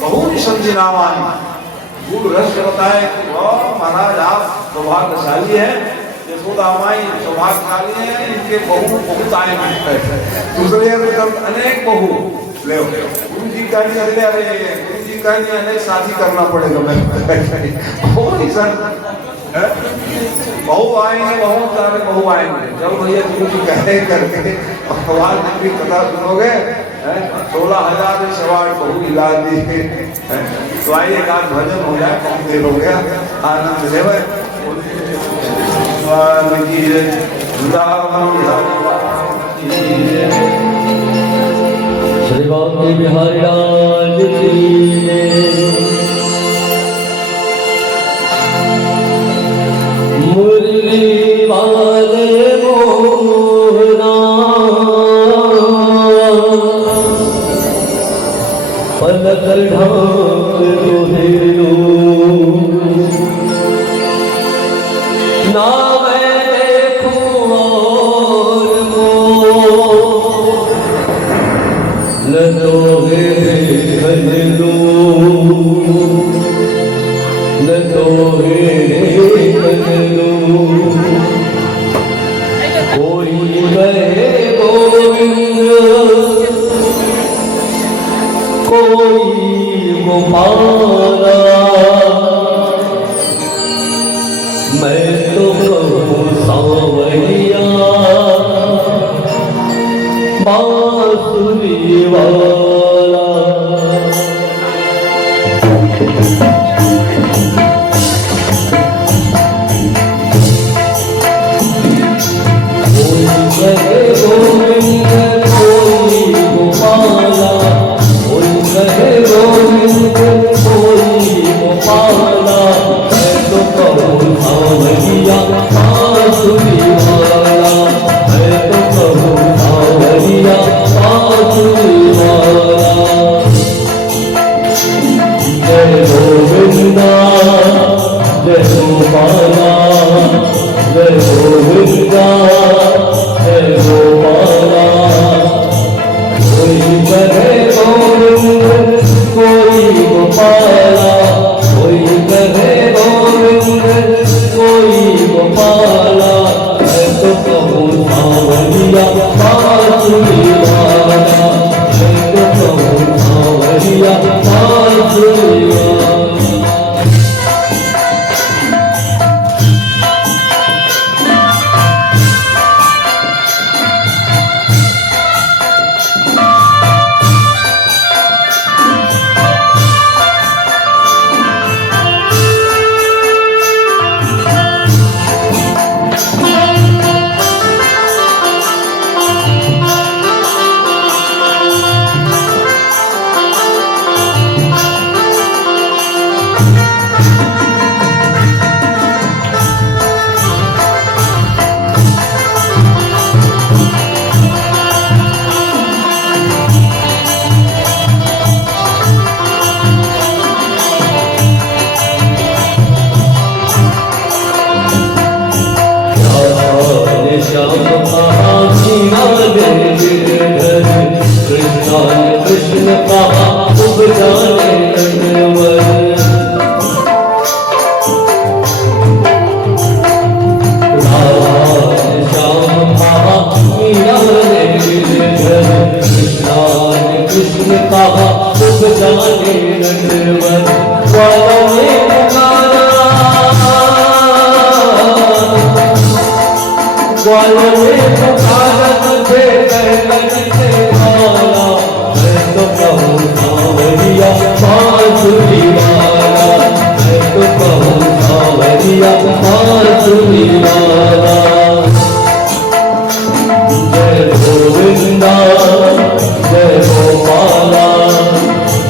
बहुत ही समझी नाम आनी। गुरु रहस्य बताए कि वह महाराज आप सौभाग्यशाली है, यशोदा माई सौभाग्यशाली है, इनके बहू बहुत आए हैं। दूसरे अनेक बहू ले, गुरु जी का गुरु जी का अनेक शादी करना पड़ेगा। बहुत ही सर बहु आएंगे, बहुत सारे बहु आएंगे। चलो भैया गुरु जी कहे करके भगवान की कथा सुनोगे। 16,000 सवार बहु हिला दिए। तो आइए एक आध भजन हो जाए, कम देर हो गया, आनंद ले। श्री बांके बिहारी लाल की जय। मुरली वाले मोहना पलक ढाक दोहेलो, ना मैं देखूं और को, न दोहे देखन दो, न दोहे देखन दो। कोई कहे गोविंद, कोई गोपाला, मैं तो कहूँ सांवरिया बांसुरी वाला। कोई ने नटवर ग्वालों ने पुकारा, ग्वालों ने पुकारा तुझे कहकर से वाला, मैं तो कहूँ सांवरिया बांसुरी वाला, मैं तो कहूँ सांवरिया बांसुरी वाला। जय गोविंदा जय गोपाला,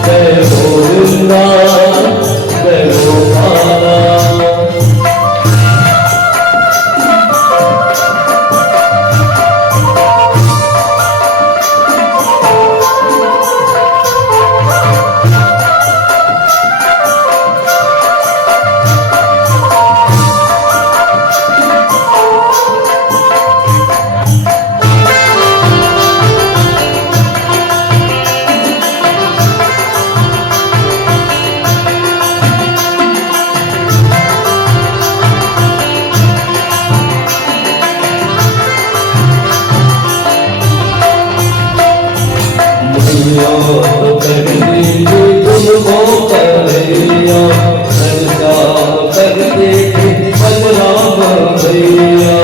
जय गोविंदा जय गोपाला। कर दीजिए तुमको कन्हैया, नरसा कर दीजिए बलराम भैया।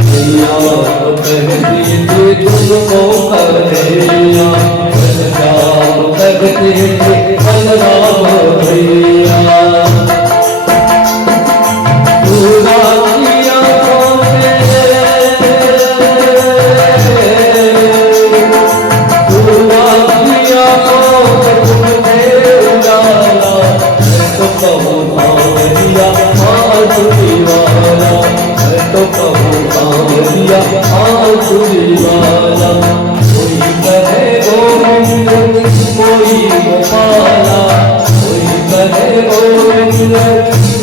भैया कर दीजिए तुमको कन्हैया, नरसा कर दीजिए बलराम भैया। पूरा किया बांसुरी वाला, मैं तो कहूँ सांवरिया बांसुरी वाला। कोई कहे गोविंद कोई गोपाला, कोई कहे गोविंद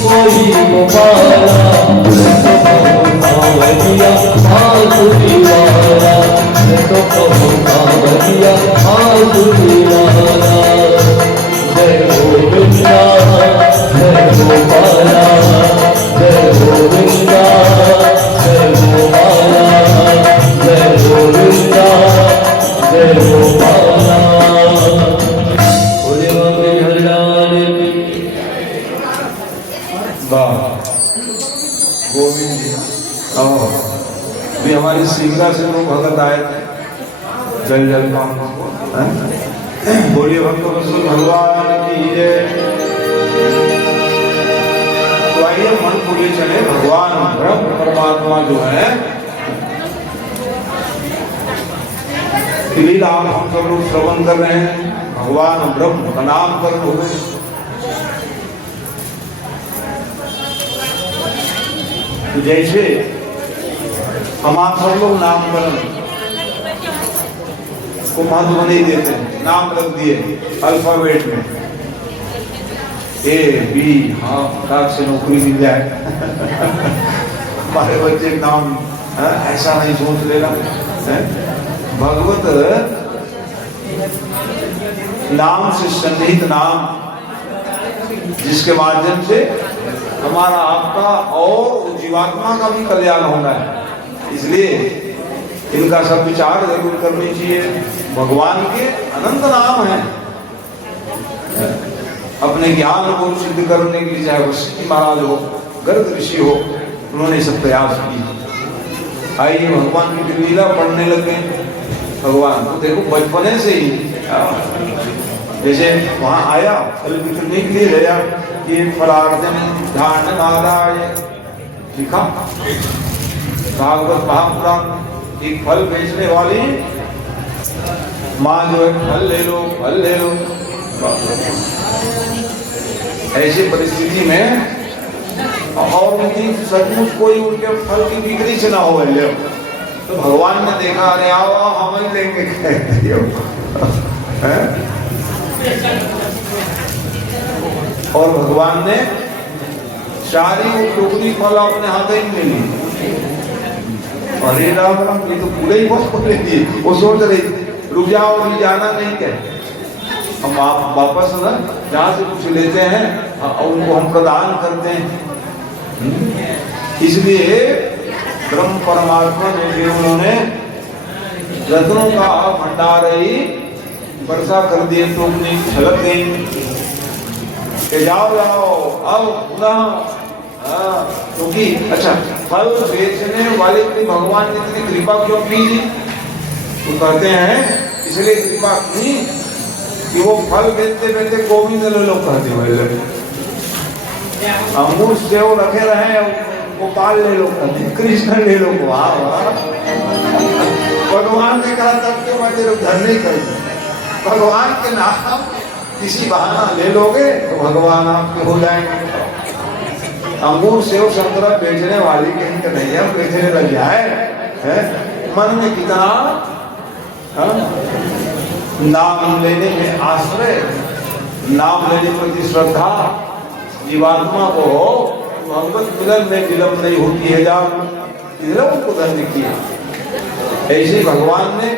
कोई गोपाला, मैं तो कहूँ सांवरिया बांसुरी वाला, मैं तो कहूँ सांवरिया बांसुरी वाला। जय गोविंदा जय गोपाला, जय गोविंदा जय गोपाला, जय गोविंदा जय गोपाला। बोले बाबे हरिलाल की। वाह गोविंद जी। भी हमारी सिंगा से लोग भगत आए थे, जल जल पाऊं। बोलिए भक्त रसूल भगवान की जय। तो आइए मन को ले चले भगवान ब्रह्म परमात्मा जो है लीला हम सब लोग श्रवण कर रहे हैं। भगवान ब्रह्म का नाम कर हुए तो जैसे हम आप सब लोग नामकरण को महत्व नहीं देते, नाम रख दिए अल्फाबेट में ए बी, हाँ काग से नौकरी मिल जाए। हमारे बच्चे नाम ऐसा नहीं सोच लेना। भगवत नाम से सन्निहित नाम, जिसके माध्यम से हमारा आपका और जीवात्मा का भी कल्याण होना है, इसलिए इनका सब विचार जरूर करनी चाहिए। भगवान के अनंत नाम हैं, अपने ज्ञान को सिद्ध करने के लिए, चाहे वशिष्ठ महाराज हो, गर्ग ऋषि हो, उन्होंने सब प्रयास किए। आइए भगवान की लीला पढ़ने लगे। भगवान को देखो बचपने से ही, जैसे वहां आया फल बिखरने के लिए गया कि फलार्जन ध्यान नाराय लिखा भागवत महापुराण। एक फल बेचने वाली माँ जो है फल ले लो फल ले लो। ऐसी परिस्थिति में और उनकी सचमुच कोई उनके फल की बिक्री से ना हो गए, तो भगवान ने देखा अरे आओ हम लेंगे। और भगवान ने सारी वो टोकरी फल अपने हाथ ही ले ली। अरे राम ये तो पूरे ही बहुत खोले दिए। वो सोच रही रुक जाओ अभी जाना नहीं कहे, हम आप वापस ना जहाँ से कुछ लेते हैं उनको हम प्रदान करते हैं। इसलिए ब्रह्म परमात्मा जो उन्होंने रत्नों का भंडार ही वर्षा कर दिए तो अपनी छलक गई कि जाओ जाओ अब पुनः। क्योंकि अच्छा फल बेचने वाले की भगवान ने इतनी कृपा क्यों की जी? तो कहते हैं इसलिए कृपा की कि वो फल बेचते बेचते गोविंद ले लो कहते हुए, अंगूर सेव रखे रहे गोपाल ले लो कहते, कृष्ण ले लो। वाह वाह, भगवान ने कहा तब क्यों मैं तेरे घर नहीं करूँ? भगवान के नाम किसी बहाना ले लोगे तो भगवान आपके हो जाएंगे। अंगूर सेव संतरा बेचने वाली कहीं कन्हैया बेचने लग जाए है? मन में कितना नाम लेने में आश्रय, नाम लेने प्रति श्रद्धा जीवात्मा को भगवत मिलन में विलंब नहीं होती है। जब को धन्य किया, ऐसे भगवान ने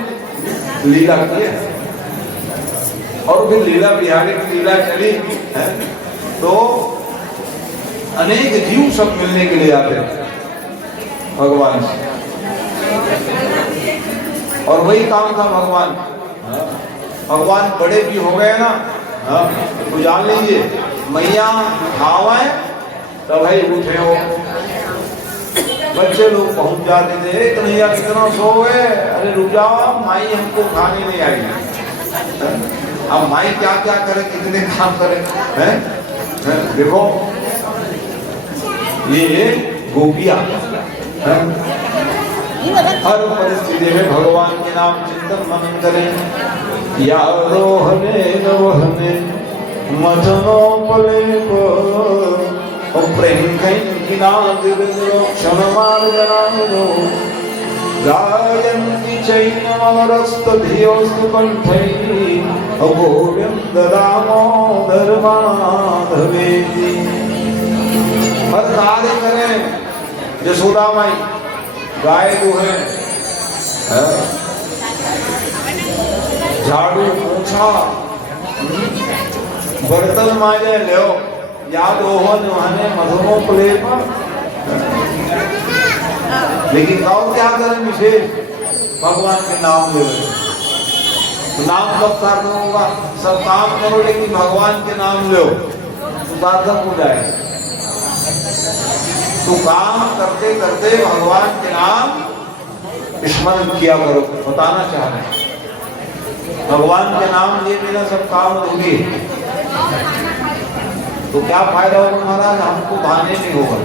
लीला की है। और फिर लीला बिहारी की लीला चली है तो अनेक जीव सब मिलने के लिए आते हैं भगवान से, और वही काम था भगवान। भगवान बड़े भी हो गए ना तो जान लीजिए मैया खावे तो भाई उठे हो, बच्चे लोग पहुंच जाते थे कन्हैया कितना सो गए, अरे रुक जाओ माई हमको खाने नहीं आई। अब माई क्या क्या करे, कितने काम करे हैं? देखो ये गोपिया हर परिस्थिति में भगवान के नाम चिंतन मनन करें। या रोहने नवहने मथनो पले प्रेम क्षण मार्गो गायन्ति चैनमरस्तधियोस्तु कंठैः गोविन्द दामोदर माधवेति। हर कार्य करें, यशोदा माई गाय दुहे, झाड़ू पोछा बर्तन माजे लो, याद ओहो नुहाने मधुनो प्लेप। लेकिन और क्या करें विशेष? भगवान के नाम ले, तो नाम कब सार्थक होगा? सब काम करो लेकिन भगवान के नाम लो तो सार्थक हो जाए। तो काम करते करते भगवान के नाम स्मरण किया करो। बताना चाह रहे हैं भगवान के नाम लिए बिना सब काम होंगे तो क्या फायदा होगा महाराज? हमको भाने नहीं होगा,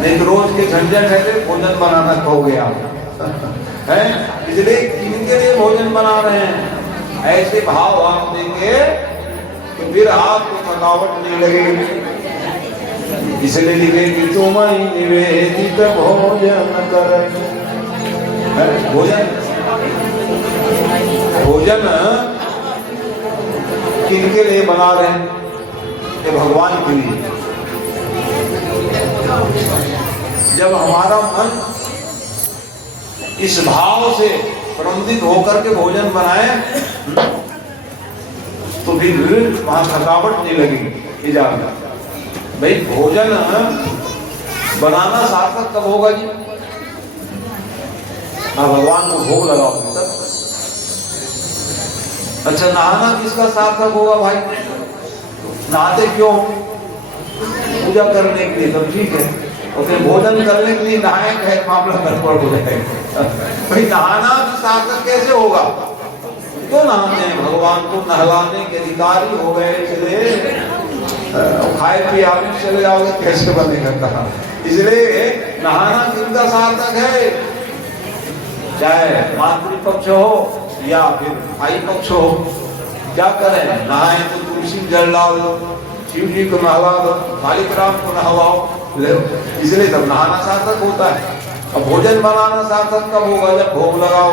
नहीं तो रोज के झंझट है भोजन बनाना कहोगे आप है, इसलिए किनके लिए भोजन बना रहे हैं? ऐसे भाव आप देंगे तो फिर आपको थकावट नहीं लगेगी। इसलिए लिखे कि तुम निवेदित भोजन कर। भोजन भोजन किनके लिए बना रहे हैं? ये भगवान के लिए। जब हमारा मन इस भाव से प्रबंधित होकर के भोजन बनाए तो फिर वहां थकावट नहीं लगेगी। इजाजत भाई, भोजन बनाना सार्थक कब होगा जी? भगवान को भोग लगाओ तब। अच्छा, नहाना किसका सार्थक होगा भाई? नहाते क्यों? पूजा करने के लिए, तब ठीक है। और फिर भोजन करने के लिए नहाए है, मामला गड़बड़ हो जाएगा। भाई नहाना सार्थक कैसे होगा? क्यों नहाते हैं? भगवान को नहलाने के अधिकारी हो गए, इसलिए खाए पिए आप चले जाओगे कैसे बनेगा? कहा इसलिए नहाना किनका सार्थक है? चाहे मातृपक्ष हो या फिर भाई पक्ष हो, क्या करें? नहाए तो तुलसी जल डाल दो, शिव जी को नहला दो, मालिक राम को नहलाओ, इसलिए तब नहाना सार्थक होता है। अब भोजन बनाना सार्थक कब होगा? जब भोग लगाओ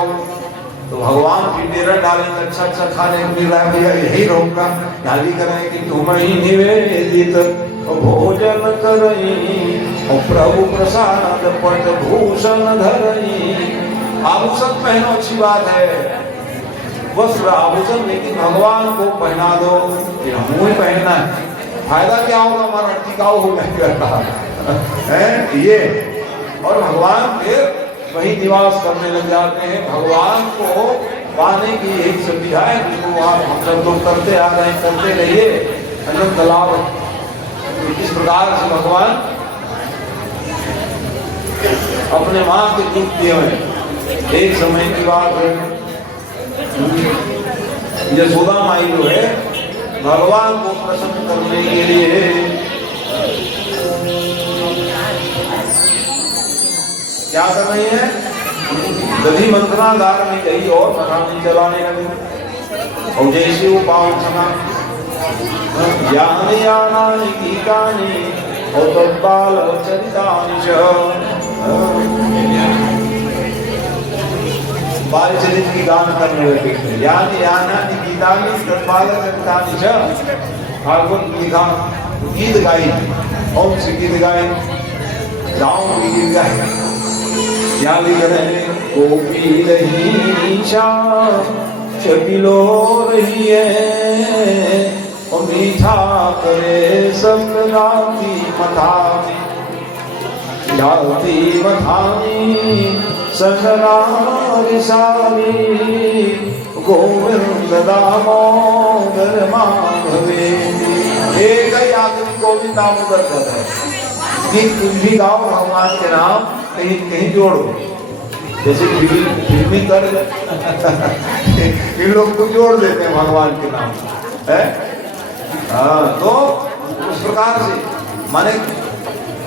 तो भगवान की डेरा डालेंगे, अच्छा अच्छा खाने को मिल रहा है भैया, यही रहूंगा। गाली कराए कि तुम ही निवेदित भोजन करई और प्रभु प्रसाद पट भूषण धरई। आभूषण पहनो, अच्छी बात है, वस्त्र आभूषण, लेकिन भगवान को पहना दो कि हमको ही पहनना है। फायदा क्या होगा? हमारा टिकाऊ हो जाएगा है ये। और भगवान फिर वही निवास करने लग जाते हैं। भगवान को पाने की एक सुविधा है, जिसको आप हम सब लोग करते आ रहे हैं, करते रहिए, अनंत लाभ। इस प्रकार से भगवान अपने माँ के दूध दिए हैं। एक समय की बात है, यशोदा माई जो है भगवान को प्रसन्न करने के लिए क्या कर रही है, दधी मंत्रणागार में गई और मखानी चलाने लगी। और जैसे वो पावन सना यानी यानानि गीतानि और तत्बाल चरितानि च, बाल चरित की गान करने लगे। यानी यानानि गीतानि तत्बाल चरितानि च, भागवत लिखा, गीत गाई, कौन से गीत गाए, गाँव के गीत गाए। या लिख रहे गोपी रही श्याम शकीलो रही है, और मीठा करे सब राती मथानी, जाती मथानी संगरारी सारी, गोविंद दामोदर माधवे। एक ही आदमी गोविंद दामोदर कर रहे हैं। तुम भी गाओ भगवान के नाम, कहीं कहीं जोड़ो, जैसे फिल्मी कर इन लोग को जोड़ देते हैं भगवान के नाम है। हाँ, तो उस प्रकार से माने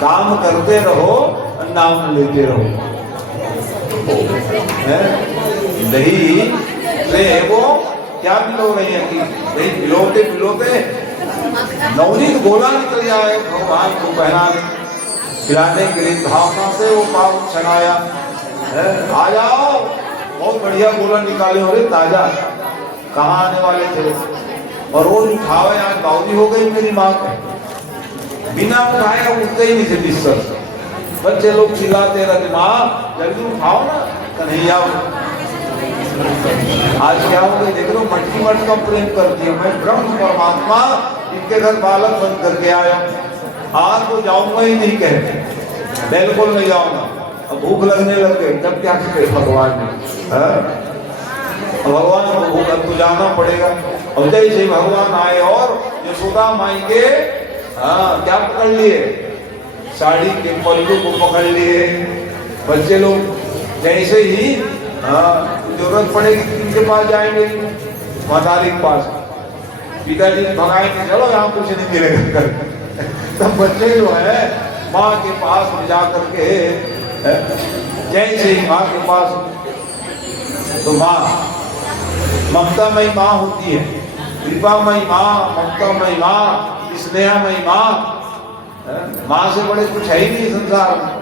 काम करते रहो, नाम लेते रहो। दही से वो क्या पिलो रही है कि दही पिलोते पिलोते नवनीत गोला निकल जाए, भगवान को पहनाने खिलाने के लिए भावना से वो पाप छनाया। आ जाओ, बहुत बढ़िया गोला निकाले हो रे, ताजा, कहाँ आने वाले थे। और रोज उठावे, आज बाउदी हो गई मेरी माँ को, बिना उठाए उठते ही नहीं थे बिस्तर से। बच्चे लोग चिल्लाते रहते, माँ जल्दी उठाओ ना कन्हैया। आज क्या हो गई देख लो, मटकी मट का प्रेम करती है। मैं ब्रह्म परमात्मा इनके घर बालक बन करके आया, आज तो जाऊंगा ही नहीं कहते, बिल्कुल नहीं जाऊंगा। अब भूख लगने लग गई, तब क्या करे भगवान ने, भगवान को भूख, अब तो जाना पड़ेगा। और जैसे भगवान आए और यशोदा माई के क्या पकड़ लिए, साड़ी के पल्लू को पकड़ लिए। बच्चे लोग जैसे ही जरूरत पड़ेगी किनके पास जाएंगे, मदारी के पास, पिताजी भगाएंगे, चलो यहाँ कुछ नहीं मिलेगा। तब बच्चे जो है माँ के पास में जा करके, जैसे ही माँ के पास, तो माँ ममतामयी माँ होती है, कृपामयी माँ, ममतामयी माँ, स्नेहमयी माँ। माँ से बड़े कुछ है ही नहीं संसार में।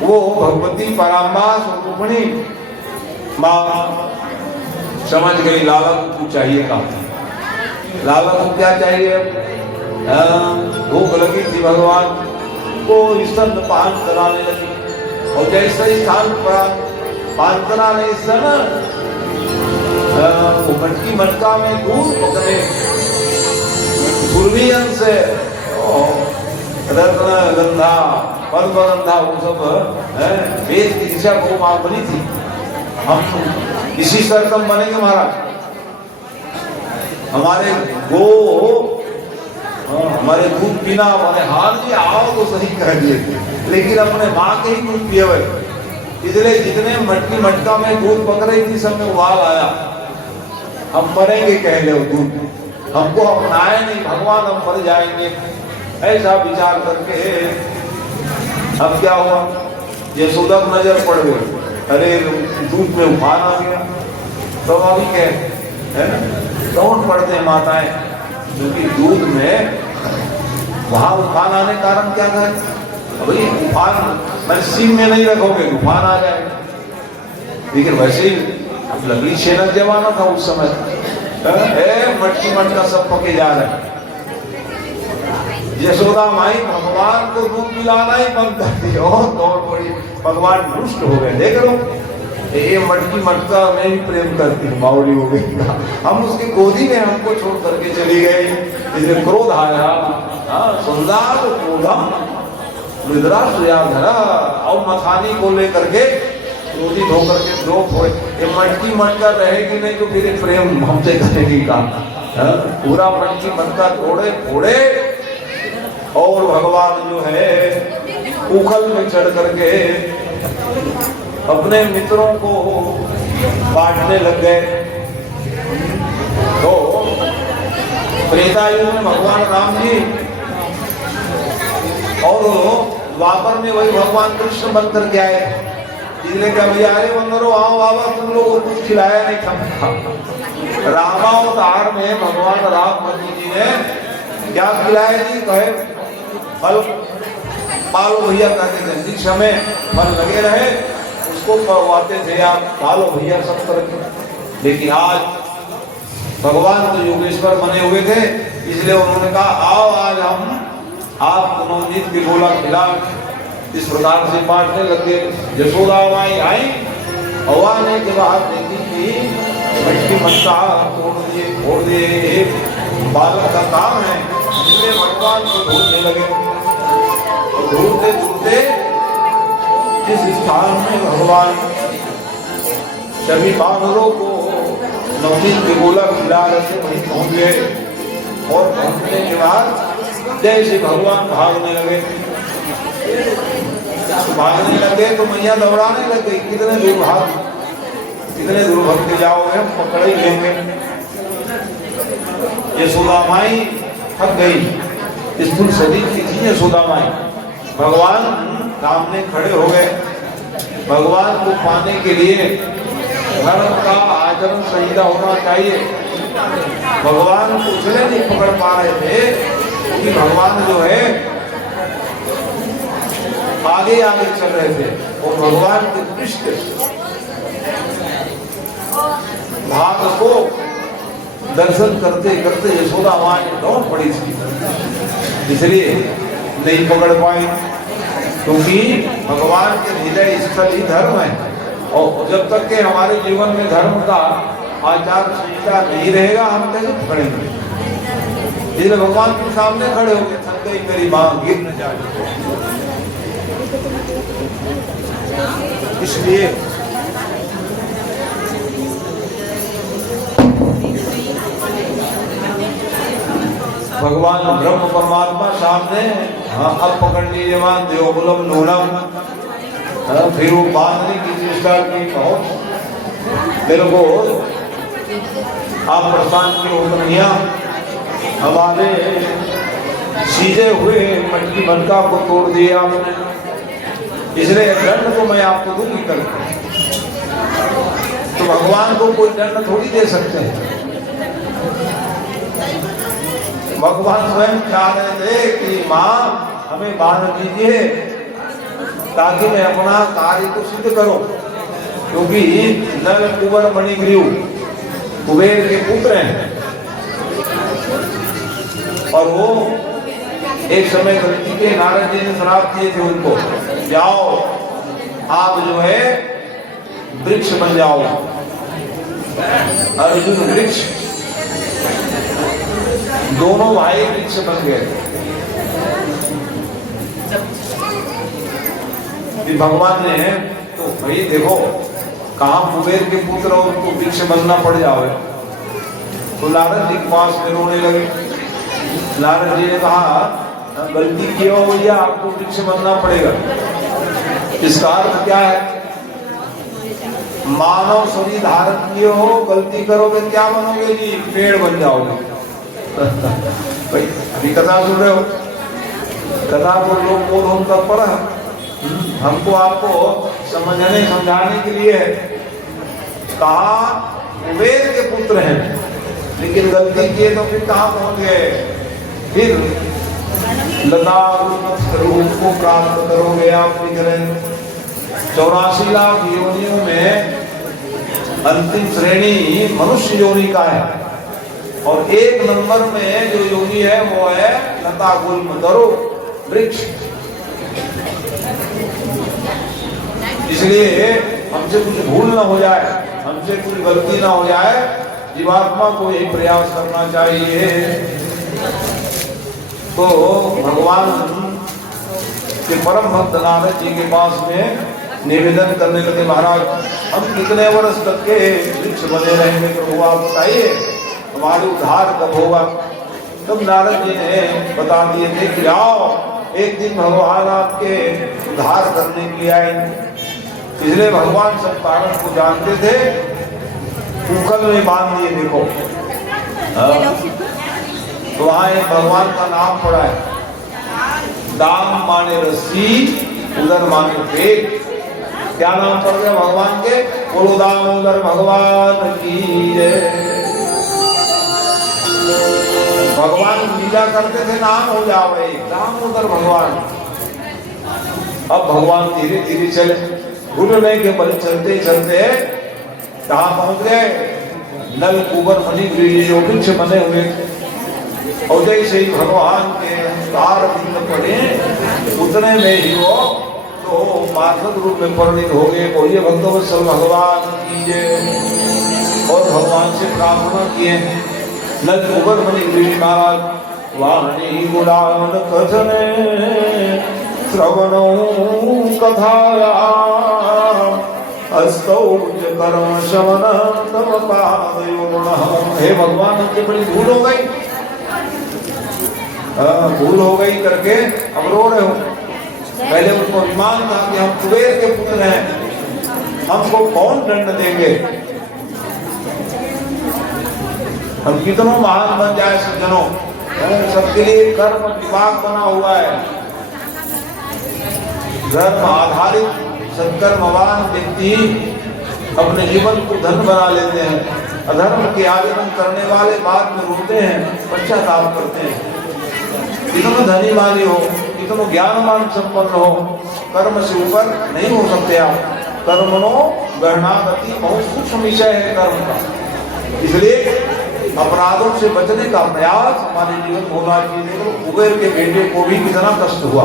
वो भगवती पराम्बा स्वरूपिणी माँ समझ गई लाला को चाहिए का। लाला को क्या चाहिए, भूख लगी थी, भगवान को स्तन पान कराने लगी। और जैसे स्थान पान कराने समय वो मटकी मटका में दूध पकड़े, पूर्वीयन से रत्न गंधा पर्वगंधा वो सब वेद की दिशा को माँ बनी थी। हम इसी स्तर कम बनेंगे महाराज। हमारे गो हमारे दूध पीना, हमारे हाल जी आओ तो सही कह दिए, लेकिन अपने माँ के ही दूध पिए हुए। इसलिए जितने मटकी मटका में दूध पक रही थी, सब में उबाल आया। हम मरेंगे कह ले दूध, हमको अपनाए नहीं भगवान, हम मर जाएंगे, ऐसा विचार करके अब क्या हुआ, यशोदा को नजर पड़ गई, अरे दूध में उफान आ गया। तो अभी कह है ना, कौन पड़ते हैं माताएं, क्योंकि दूध में वहां उफान आने के कारण क्या करें, अभी उफान मैं सीम में नहीं रखोगे, उफान आ जाएगा। लेकिन वैसे ही अब लकड़ी छेना जमाना था उस समय, मटकी मटका सब पके जा रहे। यशोदा माई भगवान को दूध पिलाना ही बंद कर दी और दौड़ पड़ी, भगवान रुष्ट हो गए। देख लो ये मटकी मटका में भी प्रेम करती हूँ, बावली हो गई। हम उसकी गोदी में हमको छोड़ करके चली गई, इसलिए क्रोध आया। संसार क्रोधा धरा और मखानी को लेकर के रोटी धो करके दो फोड़े, ये मटकी मटका रहेगी नहीं तो फिर प्रेम हमसे करेगी का। पूरा मटकी मटका तोड़े फोड़े और भगवान जो है उखल में चढ़ करके अपने मित्रों को बांटने लग गए। तो त्रेतायुग में भगवान राम जी और द्वापर में वही भगवान कृष्ण बन करके आए। इसलिए क्या भैया, अरे बंदरो आओ बाबा, तुम लोगों को कुछ खिलाया नहीं था। रामावतार में भगवान राम जी ने क्या खिलाया जी? कहे फल पालो भैया कहते थे, जिस समय फल लगे रहे उसको पढ़वाते थे आप, पालो भैया सब तरह के। लेकिन आज भगवान तो योगेश्वर बने हुए थे, इसलिए उन्होंने कहा आओ आज हम आप नवनीत की गोला खिला। इस प्रकार से बांटने लगे। यशोदा माई आई, हवा ने के बाद देखी कि मटकी मटका तोड़ दिए फोड़ दिए, एक बालक का काम है, इसलिए भगवान को ढूंढने लगे। ढूंढते ढूंढते जिस स्थान में भगवान सभी बानरों को नवनीत के गोला खिला रहे थे वहीं पहुंच गए। और पहुंचने के बाद जैसे भगवान भागने लगे तो मैया दौड़ाने लग गई, कितने दूर भाग, कितने दूर भगते जाओगे, हम पकड़ ही लेंगे। यशोदा माई थक गई, स्थूल शरीर की थी यशोदा माई। भगवान सामने खड़े हो गए। भगवान को पाने के लिए धर्म का आचरण संहिता होना चाहिए। भगवान को इसलिए नहीं पकड़ पा रहे थे क्योंकि भगवान जो है आगे आगे चल रहे थे और भगवान के पृष्ठ भाग को दर्शन करते करते यशोदा मां लौट पड़ी थी, इसलिए नहीं पकड़ पाए। क्योंकि भगवान के हृदय स्थल ही धर्म है, और जब तक के हमारे जीवन में धर्म का आचार संहिता नहीं रहेगा हम कैसे पकड़ेंगे। इसलिए भगवान के सामने खड़े होकर थक गई मेरी मां, गिर न जाए, इसलिए भगवान ब्रह्म परमात्मा सामने, हाँ अब पकड़ लीजिए मान देवकुलम नूनम। फिर वो बांधने की चेष्टा की, बहुत मेरे को आप प्रस्थान के उतनिया हमारे सीधे हुए मटकी मटका को तोड़ दिया आपने, इसलिए दंड को मैं आपको दूंगी करके। तो भगवान को कोई दंड थोड़ी दे सकते हैं। भगवान स्वयं चाह रहे थे कि माँ हमें बांध दीजिए ताकि मैं अपना कार्य को सिद्ध करूं, क्योंकि नल कुंवर मणिग्रीव कुबेर के पुत्र हैं और वो एक समय गलती के नारद जी ने श्राप दिए थे उनको, जाओ आप जो है वृक्ष बन जाओ। अर्जुन वृक्ष, दोनों भाई वृक्ष बन गए। भगवान ने तो भाई देखो कहाँ कुबेर के पुत्र और उनको वृक्ष बनना पड़ जावे। तो नारद जी के पास में रोने लगे। नारद जी ने कहा गलती की हो भैया, आपको वृक्ष बनना पड़ेगा। इसका अर्थ क्या है? मानव शरीर धारण किए हो, गलती करोगे क्या बनोगे जी? पेड़ बन जाओगे। भाई अभी कथा सुन रहे हो, कथा को लोग बोध तक पढ़ा, हमको आपको समझने समझाने के लिए कहा कुबेर के पुत्र हैं, लेकिन गलती किए तो फिर कहाँ पहुंच गए? फिर लता रूप को प्राप्त करोगे आप। 84 लाख योनियों में अंतिम श्रेणी मनुष्य योनि का है, और एक नंबर में जो योनि है वो है लता गुल्म दरो वृक्ष। इसलिए हमसे कुछ भूल ना हो जाए, हमसे कुछ गलती ना हो जाए, जीवात्मा को यही प्रयास करना चाहिए। तो भगवान कि परम भक्त नारद जी के पास में निवेदन करने लगे, महाराज हम कितने वर्ष तक के वृक्ष बने रहेंगे प्रभु, आप बताइए हमारे उद्धार कब होगा। तब नारद जी ने बता दिए थे कि आओ एक दिन भगवान आपके उद्धार करने के लिए आए। इसलिए भगवान सब कारण को जानते थे, उकल में बांध दिए। देखो तो वहां एक भगवान का नाम पड़ा है, दाम माने रस्सी, उदर माने पेट। क्या नाम पड़ गया भगवान के? बोलो दामोदर भगवान की जय। भगवान लीला करते थे, नाम हो जावे दामोदर भगवान। अब भगवान धीरे धीरे चले, घुटने के बल चलते चलते कहाँ पहुंच गए? नल कुबर मणि जो वृक्ष बने हुए थे, और जैसे ही भगवान के तार बिंद पड़े उतने में ही वो तो पार्षद रूप में परिणित हो गए। बोलिए भक्तवत्सल भगवान की जय। और भगवान से प्रार्थना किए, नल कुबर मणि महाराज वाणी गुणान कथने श्रवणो कथाया अस्तौच कर्म शमन तव पादयोनः। हे भगवान हमसे बड़ी भूल हो गई, भूल हो गई करके अब रो रहे हो। पहले उनको अभिमान था कि हम कुबेर के पुत्र हैं, हमको कौन दंड देंगे। हम कितनों महान बन जाए सज्जनों, सबके लिए कर्म विभाग बना हुआ है। धर्म आधारित सत्कर्मवान व्यक्ति अपने जीवन को धन बना लेते हैं। अधर्म के आचरण करने वाले बाद में रोते हैं, पश्चाताप करते हैं। कितनों धनी मानी हो, कितनों ज्ञानवान संपन्न हो, कर्म से ऊपर नहीं हो सकते आप। कर्मणो गहनागति बहुत सूक्ष्म विषय है कर्म का। इसलिए अपराधों से बचने का प्रयास हमारे जीवन में होना चाहिए। कुबेर के बेटे को भी कितना कष्ट हुआ,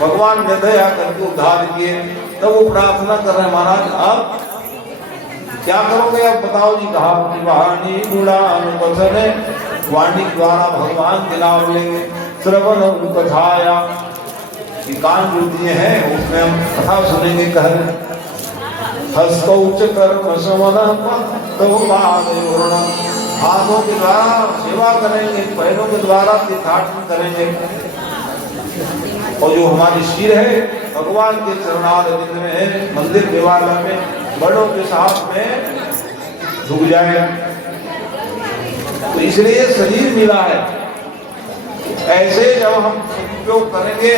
भगवान ने दया करके उद्धार किए। तब वो प्रार्थना कर रहे, महाराज आप क्या करोगे, आप बताओ जी। कहा कि वाणी गुणान कथने, वाणी द्वारा भगवान के नाम लेंगे। श्रवण कथाया, कान जो दिए हैं उसमें हम कथा सुनेंगे। कह हस्तौच कर्म शमन तव पादयोनः, हाथों के द्वारा सेवा करेंगे, पैरों के द्वारा तीर्थाटन करेंगे। और जो हमारी सिर है भगवान के चरणारविंद में, मंदिर देवालय में बड़ों के साथ में झुक जाएगा। तो इसलिए शरीर मिला है, ऐसे जब हम उपयोग करेंगे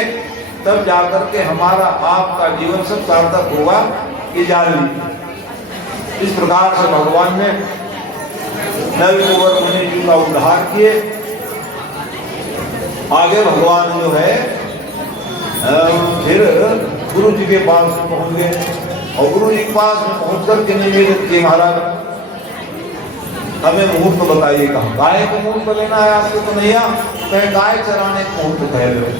तब जाकर के हमारा आपका जीवन सब सार्थक होगा। ये जान ली। इस प्रकार से भगवान ने नल कुंवर मुनि जी का उद्धार किए। आगे भगवान जो है फिर गुरु जी के पास पहुंच गए, और गुरु जी के पास में पहुंच कर के निवेदन किए, महाराज हमें मुहूर्त बताइए कहाँ। गाय को मुहूर्त लेना है आपको तो नहीं, कहे गाय चराने को मुहूर्त कह रहे।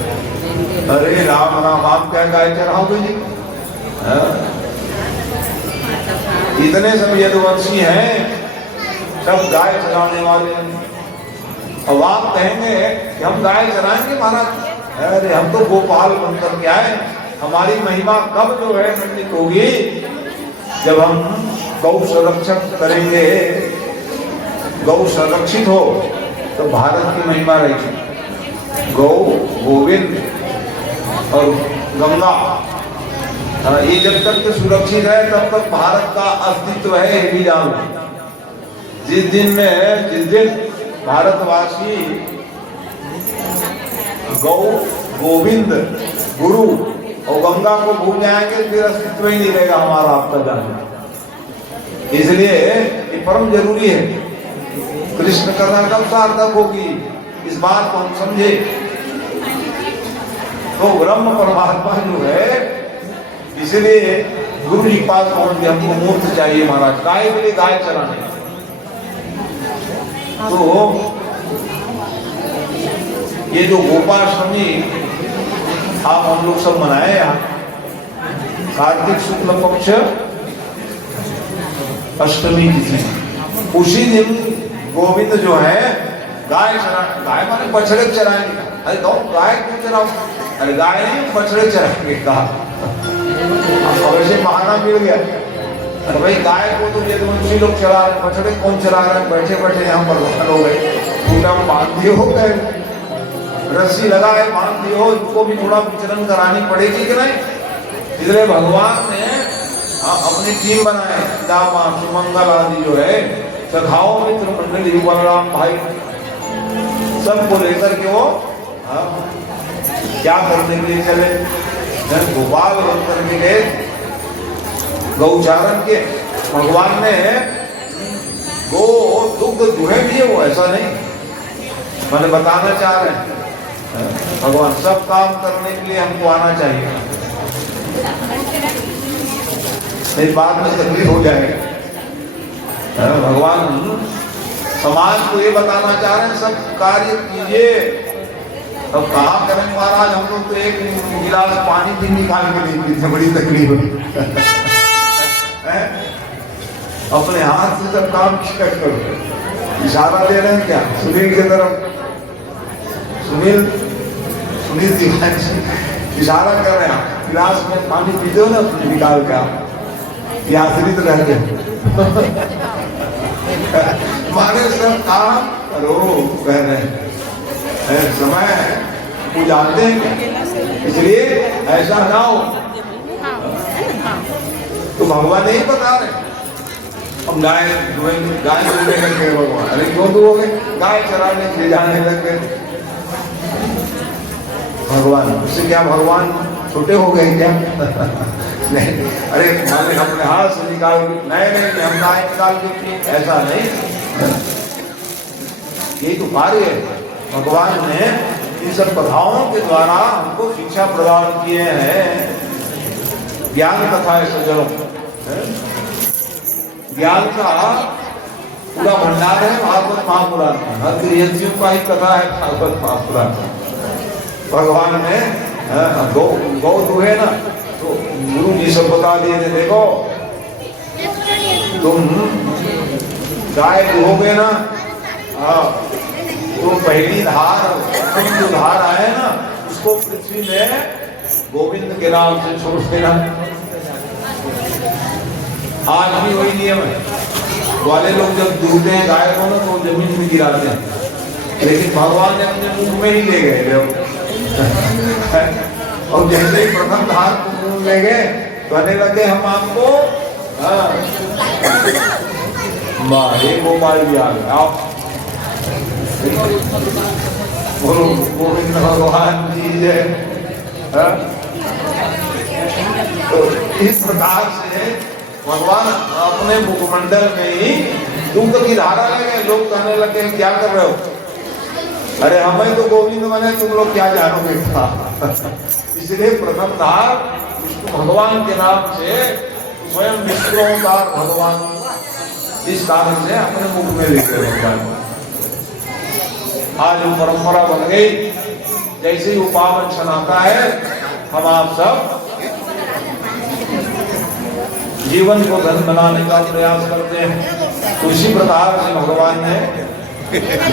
अरे राम राम, आप क्या गाय चराओगे जी? इतने सब यदुवंशी हैं, सब गाय चराने वाले। अब आप कहेंगे कि हम गाय चराएंगे महाराज, अरे हम तो गोपाल बनकर के आए। हमारी महिमा कब जो है खंडित होगी? जब हम गौ संरक्षक करेंगे, गौ संरक्षित हो तो भारत की महिमा रहेगी। गौ, गोविंद और गंगा, ये जब तक तो सुरक्षित है तब तक भारत का अस्तित्व है। ये भी जान, जिस दिन भारतवासी गौ, गोविंद, गुरु और गंगा को भूल जाएंगे फिर अस्तित्व ही नहीं रहेगा हमारा आपका जानना। इसलिए ये परम जरूरी है। कृष्ण कथा कब सार्थक होगी, इस बात को हम समझे। तो ब्रह्म परमात्मा जो है, इसलिए गुरु जी पास पहुंच के हमको मूर्त चाहिए महाराज। गाय के लिए गाय चराने, तो ये जो गोपाष्टमी आप हम लोग सब मनाए यहाँ, कार्तिक शुक्ल पक्ष अष्टमी तिथि, उसी दिन गोविंद जो है गाय चरा, गाय माने बछड़े चराएंगे। अरे गाय क्यों चराओ? अरे गाय नहीं बछड़े चराएंगे कहा। अब ऐसे बहाना मिल गया तो भाई गाय को तो यदुवंशी लोग चला रहे, बछड़े कौन चला रहे हैं, बैठे बैठे यहाँ पर बंद हो गए, पूरा बांध दिए हो गए, रस्सी लगाए बांध दिए हो, इनको भी थोड़ा विचरण करानी पड़ेगी कि नहीं। इसलिए भगवान ने अपनी टीम बनाए, दामा सुमंगल आदि जो है सखाओं मित्र मंडली बलराम भाई सबको लेकर के वो क्या करने के लिए चले, गोपाल बन करके गए गौचारण के। भगवान ने गो दुग्ध दुहे भी है वो, ऐसा नहीं, मैंने बताना चाह रहे हैं भगवान सब काम करने के लिए हमको आना चाहिए, नहीं बाद में तकलीफ हो जाएगा। भगवान समाज को ये बताना चाह रहे हैं सब कार्य कीजिए। अब कहा करें महाराज, हम लोग तो एक गिलास पानी भी निकाल के नहीं पीते, बड़ी तकलीफ है। अपने हाथ से सब काम किया करो। इशारा दे रहे हैं क्या सुनील की तरफ, सुनील तिवारी इशारा कर रहे हैं, गिलास में पानी पीते हो ना निकाल के आप, आश्रित रहते माने सब काम करो कह रहे हैं। समय वो जानते हैं, इसलिए ऐसा ना हो। तो भगवान नहीं बता रहे हम गाय दूधने लग गए भगवान, अरे क्यों दूहोगे, गाय चराने ले जाने लग गए भगवान। उससे क्या भगवान छोटे हो गए क्या? नहीं, अरे माने अपने हाथ से निकाल, नहीं हम गाय निकाल के, ऐसा नहीं। यही तो कार्य है, भगवान ने इन सब कथाओं के द्वारा हमको शिक्षा प्रदान किए हैं। ज्ञान कथा है सज्जनों, ज्ञान का पूरा भंडार है भागवत महापुराण में, हर गृहस्थियों का ही कथा है भागवत महापुराण। भगवान ने गौ दुहे ना, तो गुरु जी सब बता दिए थे, देखो तुम गाय दुहोगे ना, तो पहली धार जो धार आए ना उसको पृथ्वी में गोविंद के नाम से छोड़ देना। आज भी वही नियम है, वाले लोग जब दूधते हैं गाय को ना तो जमीन में गिराते हैं, लेकिन भगवान ने अपने मुंह में ही ले गए और जैसे ही प्रथम धार को मुंह ले गए कहने लगे हम आपको गोपाल भी आ गए, आप बोलो गोविंद भगवान जी जय। तो इस प्रकार से भगवान अपने मुखमंडल में ही दूध की धारा लगे, लोग कहने लगे क्या कर रहे हो, अरे हमें तो गोविंद बने, तुम लोग क्या जानोगे था। इसलिए प्रथम धार भगवान के नाम से स्वयं विष्णुअवतार भगवान इस कारण से अपने मुख में लेते भगवान। आज वो परंपरा बन गई, जैसे ही वो पावन क्षण आता है हम आप सब जीवन को धन बनाने का प्रयास करते हैं। तो इसी प्रकार से भगवान ने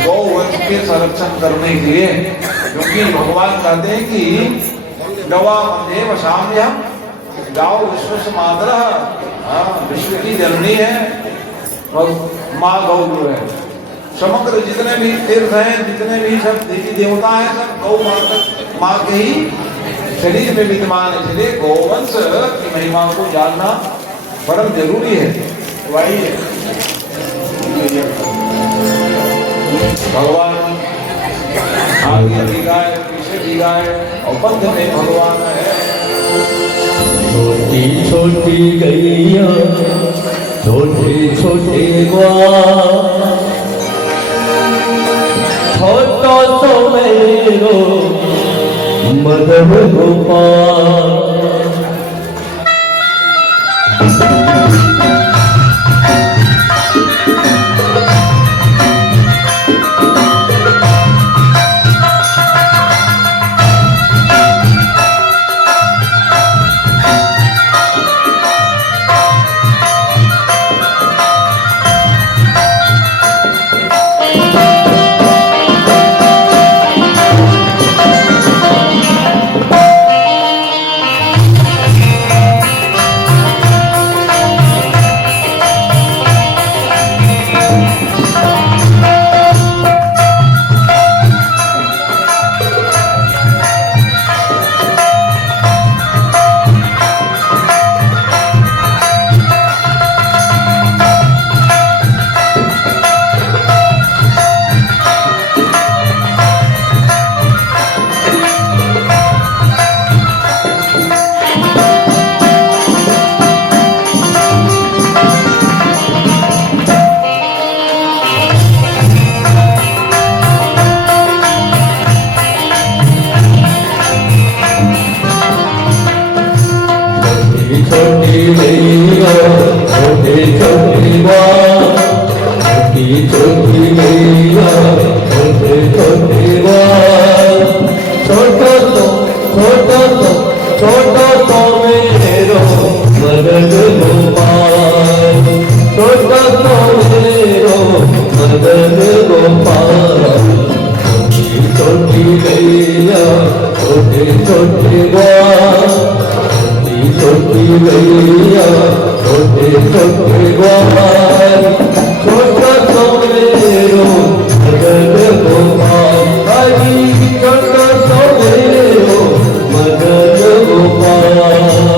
गौवंश के संरक्षण करने के लिए, क्योंकि भगवान कहते हैं कि गवा मध्य वसाम्य, गाओ विश्व से मातरा, विश्व की जननी है माँ गौ जो है। समग्र जितने भी तीर्थ हैं, जितने भी सब देवी देवता हैं, सब गौ माँ के ही शरीर में विद्यमान है। इसलिए गौवंश की महिमा को जानना परम जरूरी है। वही है भगवान आगे भी गाय पीछे भी गाय और पंथ में भगवान है। छोटी छोटी गैया छोटे छोटे ग्वाल, छोटो सो मेरो मधुर गोपाल। छोटी मैया छोटी छोटी बात छोटी मैया छोटी छोटी बात छोटा तो मेरो मदन गोपाल छोटा तो मेरो मदन गोपाल छोटी मैया छोटी छोटी बात छोटी मैया छोटी छोटी बात छोटा तो मेरो मदन गोपाल छोटा तो मेरो मदन गोपाल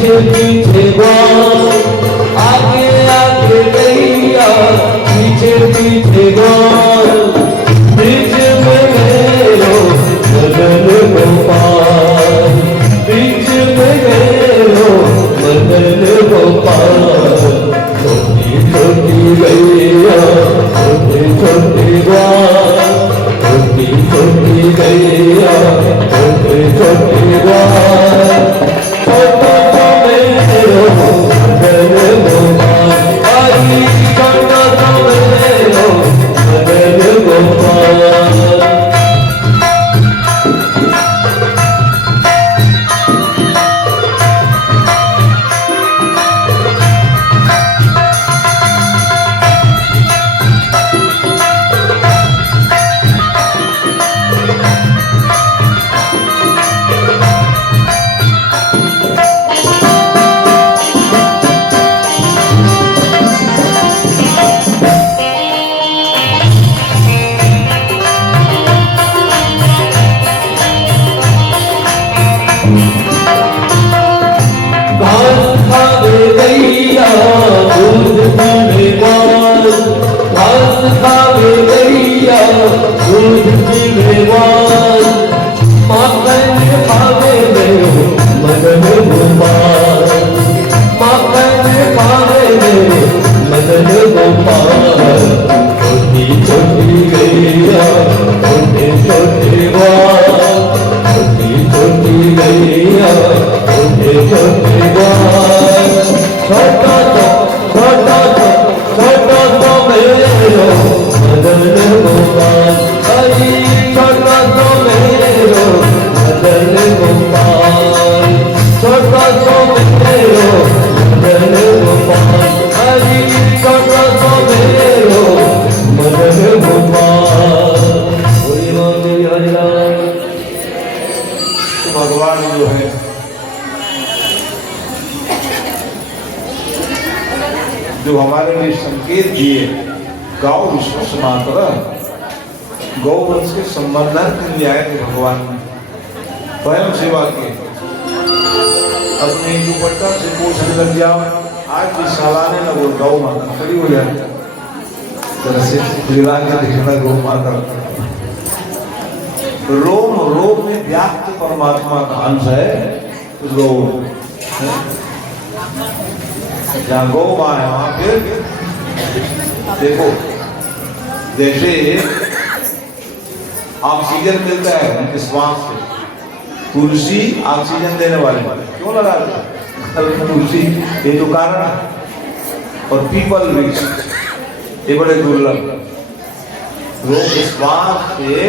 पीछे पीछे गान आगे आगे गैया पीछे पीछे गान बीच में मेरो मदन गोपाल बीच में मेरो मदन गोपाल छोटी छोटी गैया छोटी छोटी गान छोटी छोटी गैया छोटी छोटी गान छोटा तो मेरो मदन गोपाल छोटा तो मेरो मदन गोपाल मदन गोपाल छोटी छोटी गैया छोटी छोटी बात छोटी छोटी गैया छोटी छोटी बात छोटा तो मेरो मदन गोपाल छोटा तो मेरो मदन गोपाल छोटा तो मेरो मदन गोपाल छोटा तो मेरो मदन गोपाल भगवान जो है जो हमारे लिए संकेत दिए गौ विश्वस मात्र गौवंश के संवर्धन के लिए आए थे भगवान स्वयं सेवा के अपने दुपट्टा से पोषण कर जाओ आज भी सालाने ना वो गौ माता खड़ी हो जाए तरह से लीला के दिखना गौ माता रोम रोम में व्याप्त परमात्मा का अंश है उस गौ जहाँ गौ माँ है वहां फिर देखो जैसे ऑक्सीजन मिलता है उनके श्वास से तुलसी ऑक्सीजन देने वाले क्यों लगाते हैं तुलसी ये तो कारण है और पीपल वृक्ष ये बड़े दुर्लभ लोग श्वास से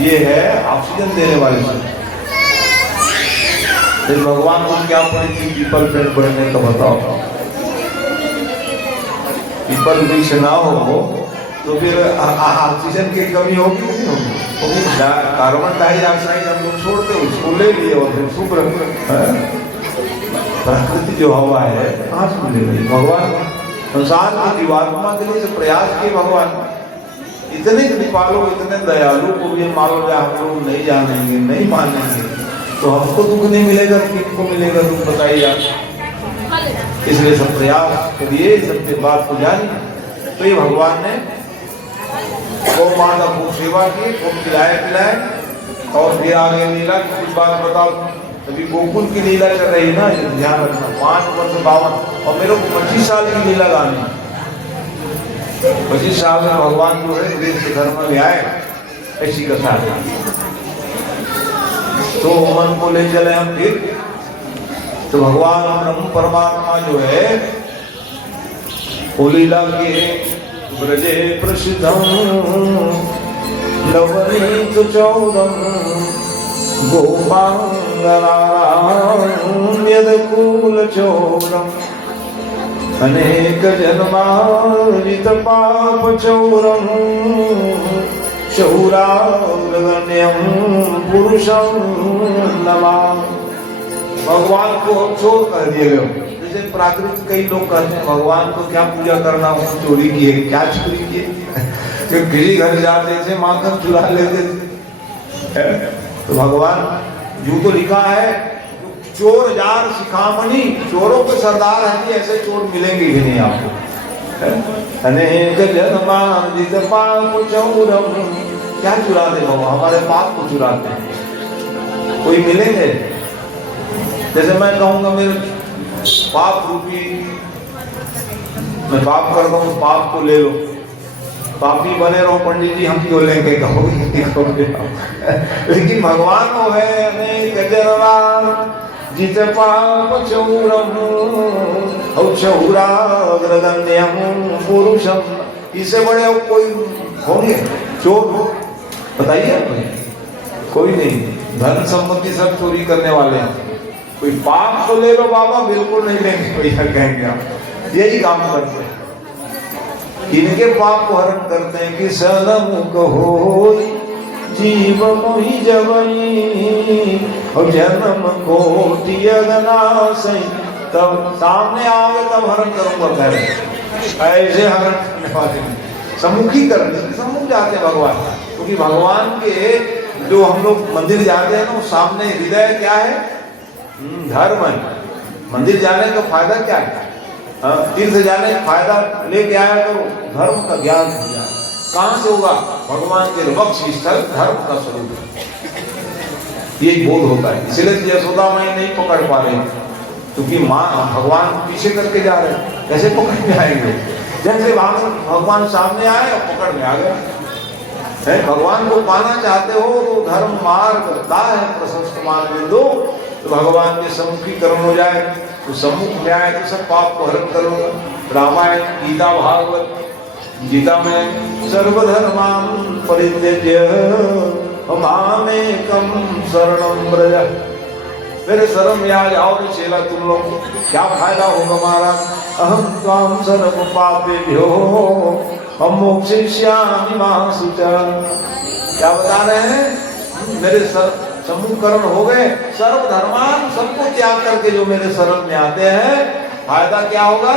ये है ऑक्सीजन देने वाले से फिर भगवान को क्या पड़ी थी पीपल पेड़ बढ़ने का बताओ पीपल वृक्ष ना हो तो फिर ऑक्सीजन की कमी होगी नहीं होगी कार्बन डाइऑक्साइड हम लोग छोड़ते उसको ले लिए और फिर शुक्र प्रकृति जो हवा है कहाँ से मिलेगी भगवान संसार की जीवात्मा के लिए प्रयास किए भगवान इतने कृपालु इतने दयालु को भी मान लो हम लोग नहीं जानेंगे, नहीं मानेंगे, तो हमको दुख नहीं मिलेगा, किनको मिलेगा दुख, बताइए आप। इसलिए सब प्रयास करिए, सबके बात को जानिए। तो ये भगवान ने गौ माता को सेवा की, खूब खिलाए पिलाए, और फिर आगे लीला की कुछ बात बताओ। अभी गोकुल की लीला चल रही ना, ये ध्यान रखना। 5 वर्ष 52 और मेरे को 25 साल की लीला गानी। 25 साल में भगवान जो है देश के धर्म में आए, ऐसी कथा है। तो मन को ले चले हम फिर। तो भगवान ब्रह्म परमात्मा जो है वो लीला के ब्रजे प्रसिद्धम नवनीत चौदम गोपांगनायदकूल चौरम अनेक जन्मार्जित पाप चौरम चौरागण्यम पुरुषम नमामि। भगवान को हम चोर कह दिए गए। जैसे प्राकृतिक कई लोग कहते हैं भगवान को क्या पूजा करना हो, चोरी की है, क्या चोरी की है, किसी घर जाते थे माखन चुरा लेते थे। तो भगवान यूं तो लिखा है चोर जार शिखामणि, चोरों के सरदार हैं, ऐसे चोर मिलेंगे ही नहीं आपको। अनेक जन्मार्जित पाप चौरम, क्या चुराते बाबा, हमारे पाप को चुराते हैं, कोई मिलेंगे? जैसे मैं कहूंगा मेरे पाप रूपी, मैं पाप करता हूँ, पाप को ले लो, पापी बने रहो पंडित जी, हम क्यों लेंगे, कहोगे। लेकिन भगवान वो है अनेक जित पाप चौरम चौराग्रगण्यम पुरुषम, इससे बड़े कोई होंगे चोर? बताइए कोई नहीं। धन संपत्ति सब चोरी करने वाले हैं, कोई पाप तो ले लो बाबा, बिल्कुल नहीं लेंगे भैया, कहेंगे आप। यही काम करते हैं, इनके पाप को हरण करते हैं कि सनमुख हो जीव मोहि जवई और जन्म कोटि अगनासई। तब सामने आओगे तब हरण करूंगा, कह रहे ऐसे हरण करने वाले सम्मुखी करते, सम्मुख जाते हैं भगवान। क्योंकि भगवान के जो हम लोग मंदिर जाते हैं ना, सामने हृदय क्या है, धर्म है। मंदिर जाने का फायदा क्या है? तीर्थ जाने का फायदा लेके आया तो धर्म का ज्ञान हो जाए। कहां से होगा? भगवान के वक्ष स्थल धर्म का स्वरूप, यही बोध होता है। इसलिए यशोदा माई नहीं पकड़ पा रहे, क्योंकि माँ भगवान पीछे करके जा रहे हैं, कैसे पकड़ में आएंगे? जैसे भगवान सामने आए और पकड़ में आ गए। भगवान को पाना चाहते हो तो धर्म मार्ग है प्रशस्त मार्ग दो, तो भगवान के सम्मुखी कर्म हो जाए, तो सम्मुख में आए तो सब पाप को हरण करो। रामायण, गीता, भागवत, गीता में सर्वधर्मान् परित्यज्य मामेकं शरणं व्रज, मेरे शरण में आ जाओ तो चेला तुम लोग क्या फायदा होगा महाराज? अहम त्वां सर्व पापेभ्यो मोक्षयिष्यामि मा शुचा। क्या बता रहे हैं? मेरे सम्मुखकरण हो गए, सर्वधर्मान, सबको त्याग करके जो मेरे शरण में आते हैं, फायदा क्या होगा?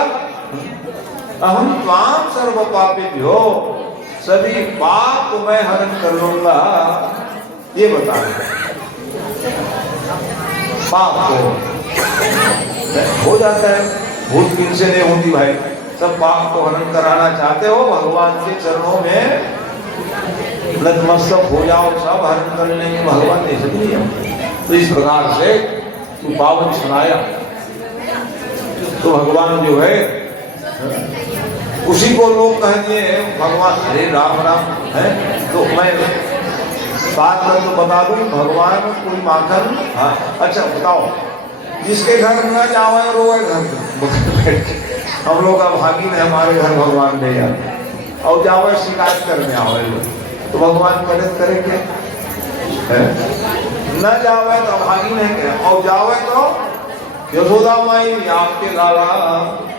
अहम त्वां सर्व पापेभ्यो, सभी पाप को मैं हरण कर लूंगा, ये बता रहे। पाप हो जाता है, भूत किनसे नहीं होती भाई। सब पाप को हरण कराना चाहते हो, भगवान के चरणों में नतमस्तक हो जाओ, सब हरण कर लेंगे, भगवान ने सब दिया। तो इस प्रकार से तू पावन सुनाया, तो भगवान जो है उसी को लोग कहते हैं भगवान, अरे राम राम है। तो मैं बात में तो बता दूं, भगवान कोई माखन, हाँ अच्छा बताओ, जिसके घर न जावे रोए घर, हम लोग का भागी ने हमारे घर भगवान ले जाते, और जावे शिकायत करने आवे तो भगवान मदद करेंगे। न जावे तो भागी नहीं क्या, और जावे तो यशोदा माई आपके लाला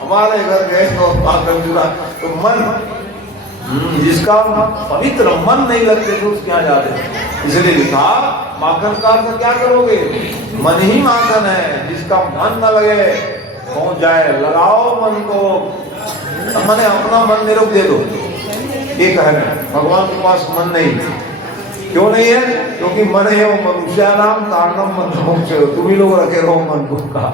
हमारे घर गए तो माखन चुरा। तो मन, जिसका पवित्र मन नहीं लगते तो उसके यहाँ जाते। इसलिए लिखा माखन का तो क्या करोगे? मन ही माखन है, जिसका मन न लगे पहुंच जाए। लगाओ मन को, मैंने अपना मन मेरे को दे दो, ये कह रहे हैं भगवान के पास मन नहीं है। क्यों नहीं है? क्योंकि मन है वो मनुष्य नाम कारणम मन से, तुम ही लोग रखे रहो मन को कहा।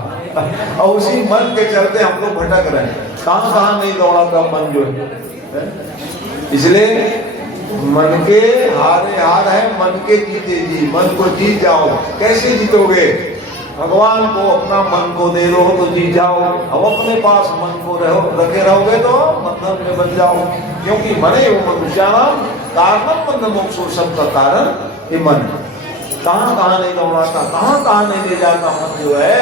और उसी मन के चलते हम लोग भटक रहे हैं, कहाँ कहाँ नहीं दौड़ाता मन जो है। इसलिए मन के हारे हार है, मन के जीते जी। मन को जीत जाओ। कैसे जीतोगे? भगवान को अपना मन को दे दो तो जीत जाओ। अब अपने पास मन को रखे रहोगे तो बंधन में बन जाओ। क्योंकि मन है वो मनुष्य कारणम बंध मोक्ष, सबका कारण ये मन है। कहाँ कहाँ नहीं दौड़ाता, कहाँ कहाँ नहीं ले जाता मन जो है,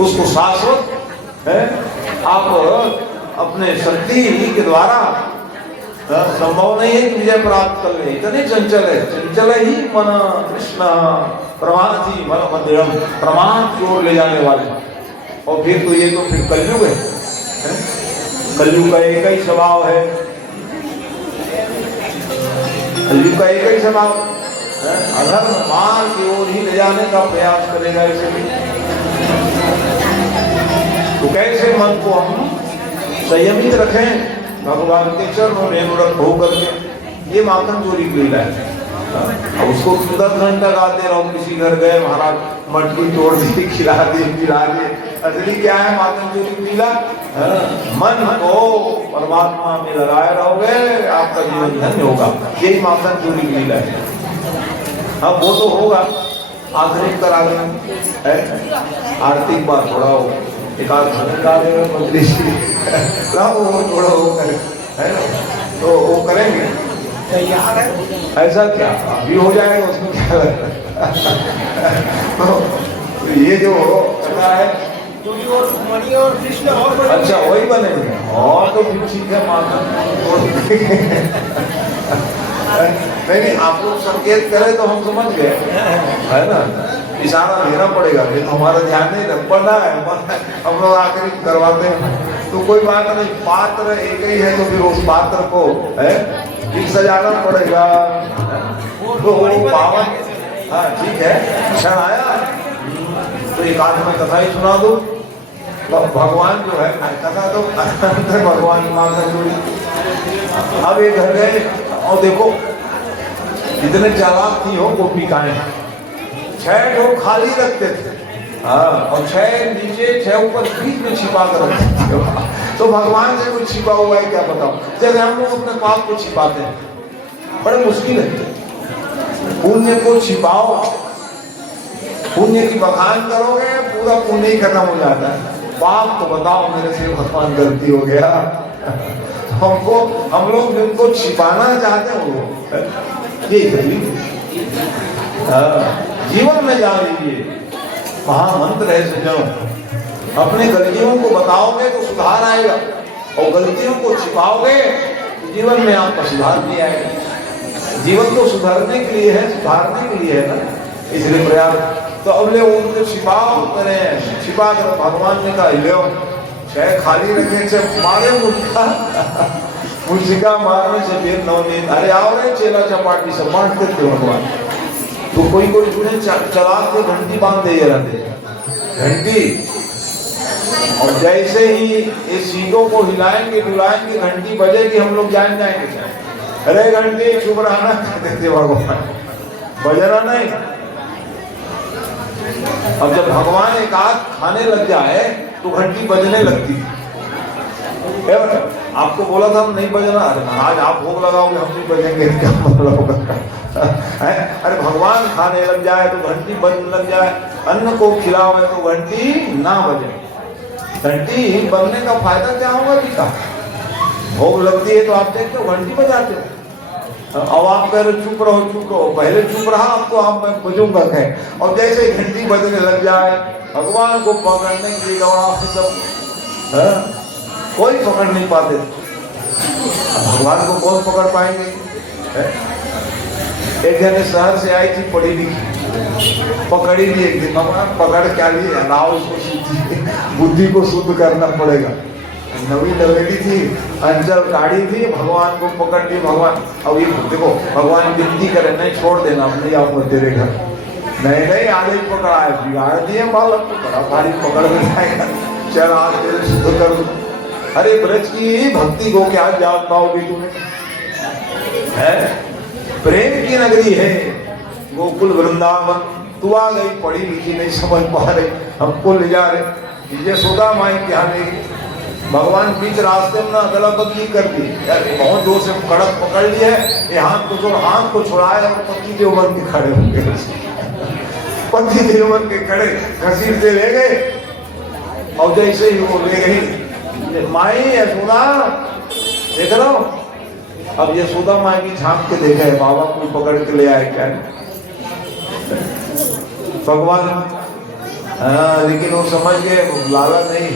उसको शाश्वत है आप अपने शक्ति के द्वारा संभव नहीं है कि विजय प्राप्त कर ले। इतने चंचल है, चंचल ही मन कृष्ण प्रमाथी मन मंदिरम, प्रमाद की ओर ले जाने वाले। और फिर तो ये तो फिर कलयुग है, कलयुग का एक ही स्वभाव है, कलयुग का एक ही स्वभाव अधर्म मार्ग की ओर ही ले जाने का प्रयास करेगा। इसे तो कैसे मन को हम संयमित रखें भगवान के चरणों में अनुरक्त होकर के, ये माखन चोरी की लीला है। उसको 10 घंटा गाते रहो। किसी घर गए, महाराज मटकी तोड़ दी, खिला दी, पिला दी। असली क्या है माखन चोरी की लीला? मन को परमात्मा में लगाए रहोगे, आपका जीवन धन्य होगा। यही माखन चोरी की लीला है। अब वो तो होगा, आखिरी करा दें आरती बार थोड़ा हो, एक आध घंटा मंत्री वो थोड़ा वो करे, है ना? तो वो करेंगे तैयार है। ऐसा क्या अभी हो जाएगा, उसमें क्या लगता है? तो ये जो करना है और मणि और कृष्ण और अच्छा वही बनेंगे। और तो फिर ठीक है नहीं, आप लोग संकेत करें तो हम समझ गए, है ना? इशारा देना पड़ेगा, ये तो हमारा ध्यान नहीं रख पड़ा है, हम लोग आखिरी करवाते हैं। तो कोई बात नहीं, पात्र एक ही है तो फिर उस पात्र को है सजाना पड़ेगा। तो पावन, हाँ ठीक है, क्षण आया तो एक आध में कथा ही सुना दो। भगवान जो है कथा तो भगवान की मांग जोड़ी। अब एक घर गए और देखो इतने चालाक थी हो गोपिकाएं, 6 ठो खाली रखते थे, हाँ, और 6 नीचे 6 ऊपर बीच में छिपा कर रखते थे। तो भगवान से कुछ छिपा हुआ है क्या बताओ? जब हम लोग अपने पाप को छिपाते हैं, बड़े मुश्किल है। पुण्य को छिपाओ, पुण्य की बखान करोगे पूरा पुण्य ही खत्म हो जाता है। पाप तो बताओ मेरे से भगवान गलती हो गया। हमको हम लोग जिनको छिपाना चाहते हैं वो ये जीवन में जा लीजिए, महामंत्र है सज्जनों। अपने गलतियों को बताओगे तो सुधार आएगा, और गलतियों को छिपाओगे तो जीवन में आपका सुधार नहीं आएगा। जीवन तो सुधारने के लिए है, सुधारने के लिए है ना, इसलिए प्रयास। तो अब ले उनको छिपाओ करें, छिपा कर भगवान ने कहा ले 6 खाली रखने से मारे मुझका मारने से फिर नवनीत, अरे आओ रे चेला चपाटी सब बांटते थे भगवान। तो कोई कोई चला के घंटी बांध दे रहते घंटी, और जैसे ही ये सीटों को हिलाएंगे डुलाएंगे घंटी बजेगी, हम लोग जान जाएंगे अरे घंटी चुप रहना कहते थे भगवान, बजना नहीं। अब जब भगवान एक आध खाने लग जाए तो घंटी बजने लगती थी। आपको बोला था हम नहीं बजना, आज आप भोग लगाओगे हम नहीं बजेंगे, क्या मतलब होगा? अरे भगवान खाने लग जाए तो घंटी बजने लग जाए, अन्न को खिलाओगे तो घंटी ना बजे। घंटी बजने का फायदा क्या होगा जी का? भोग लगती है तो आप देखते हो घंटी बजाते हो, अब आप कह रहे चुप रहो चुप रहो, पहले चुप रहा अब तो आप मैं बजूंगा कह। और जैसे घंटी बजने लग जाए भगवान को पकड़ने के लिए सब कोई पकड़ नहीं पाते, भगवान को कौन पकड़ पाएंगे? एक जने शहर से आई थी पढ़ी लिखी, पकड़ी ली एक दिन, भगवान पकड़ क्या लिए लाओ उसको, बुद्धि को शुद्ध करना पड़ेगा। नवी नवेली थी, अंचल गाड़ी थी, भगवान को पकड़ ली। भगवान अब ये देखो भगवान विनती करे नहीं छोड़ देना, नहीं आऊंगा तेरे घर, नहीं आगे ही पकड़ा है, बिगाड़ दिए बालक को, बड़ा भारी पकड़ में जाएगा, चल आज तेरे शुद्ध कर दूं। अरे ब्रज की भक्ति को क्या जान पाओगे तुम्हें? है प्रेम की नगरी है गोकुल वृंदावन। तू आ गई पढ़ी लिखी नहीं समझ पा रही, हमको ले जा रहे। यशोदा माई क्या नहीं, भगवान बीच रास्ते में ना अदला बदली कर दी, बहुत जोर से कड़क पकड़ लिया है, ये हाथ को छोड़, हाथ को छुड़ाया और पति देव बन के खड़े हो गए। पति देव बन के खड़े घसीटते ले गए और जैसे ही वो ले गई माई यशोदा देख लो। अब यशोदा माई की झांक के देखा है बाबा कोई पकड़ के ले आए क्या भगवान। लेकिन वो समझ गए लाला नहीं,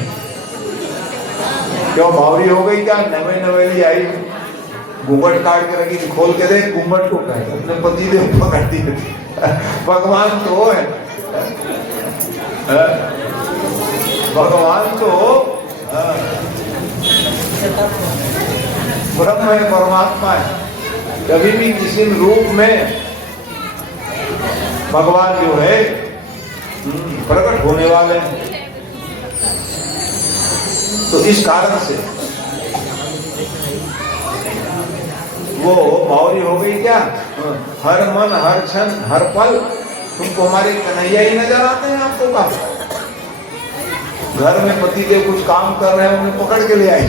क्यों बावरी हो गई क्या, नवे नवेली आई घूंघट काट के रखी, खोल के देख घूंघट को कहे अपने पति देव पकड़ दी। भगवान तो है, भगवान तो ब्रह्म है, परमात्मा है। कभी भी किसी रूप में भगवान जो है प्रकट होने वाले हैं। तो इस कारण से वो बावरी हो गई क्या, हर मन हर क्षण हर पल तुमको हमारे कन्हैया ही नजर आते हैं। आपको का घर में पति देव कुछ काम कर रहे हैं, उन्हें पकड़ के ले आई,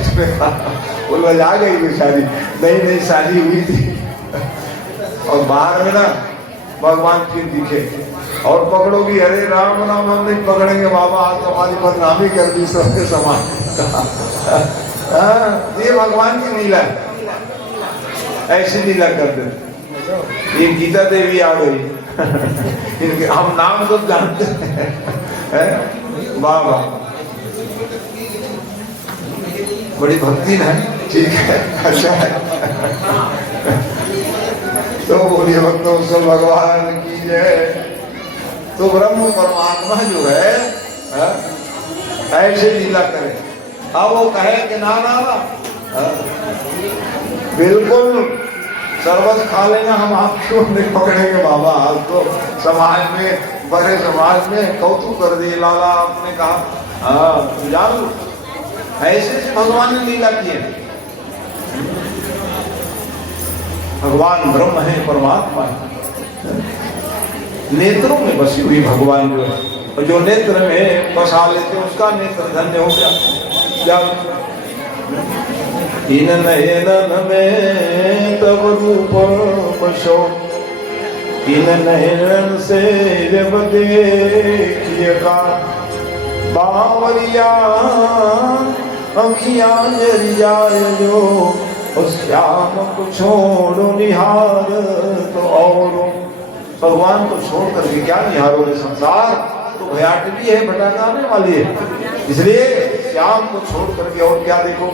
बोल आ गई बेचारी, नई नई शादी हुई थी। और बाहर में ना भगवान फिर दिखे और पकड़ोगी, अरे राम राम हम नहीं पकड़ेंगे बाबा, आज हमारी बदनामी कर दी सबके समान। ये भगवान की लीला है, ऐसी लीला कर दे। ये गीता देवी आ गई, इनके हम नाम तो जानते हैं, वाह वाह बड़ी भक्ति है, ठीक है, अच्छा है। तो बोलिए भक्तों सब भगवान की जय। तो ब्रह्म परमात्मा जो है ऐसे लीला करे। अब वो कहे कि ना ना बिल्कुल शरबत खा लेना, हम आपको नहीं पकड़ेंगे बाबा। आज तो समाज में, बड़े समाज में कौतुक कर दिए लाला, आपने कहा जान ऐसे से भगवान ने लीला की है। भगवान ब्रह्म है, परमात्मा है, नेत्रों में बसी हुई भगवान जो है, और जो नेत्र में बसा लेते उसका नेत्र धन्य हो गया। क्या इन नयन में तब रूप बसो, इन नयन से जब देखिएगा बावरिया अखियां जरियाए जो, उस श्याम को छोड़ो निहार तो और। भगवान को छोड़ करके क्या निहारोगे, संसार तो भयाटवी है, भटकाने वाली है, इसलिए श्याम को छोड़ करके और क्या देखो।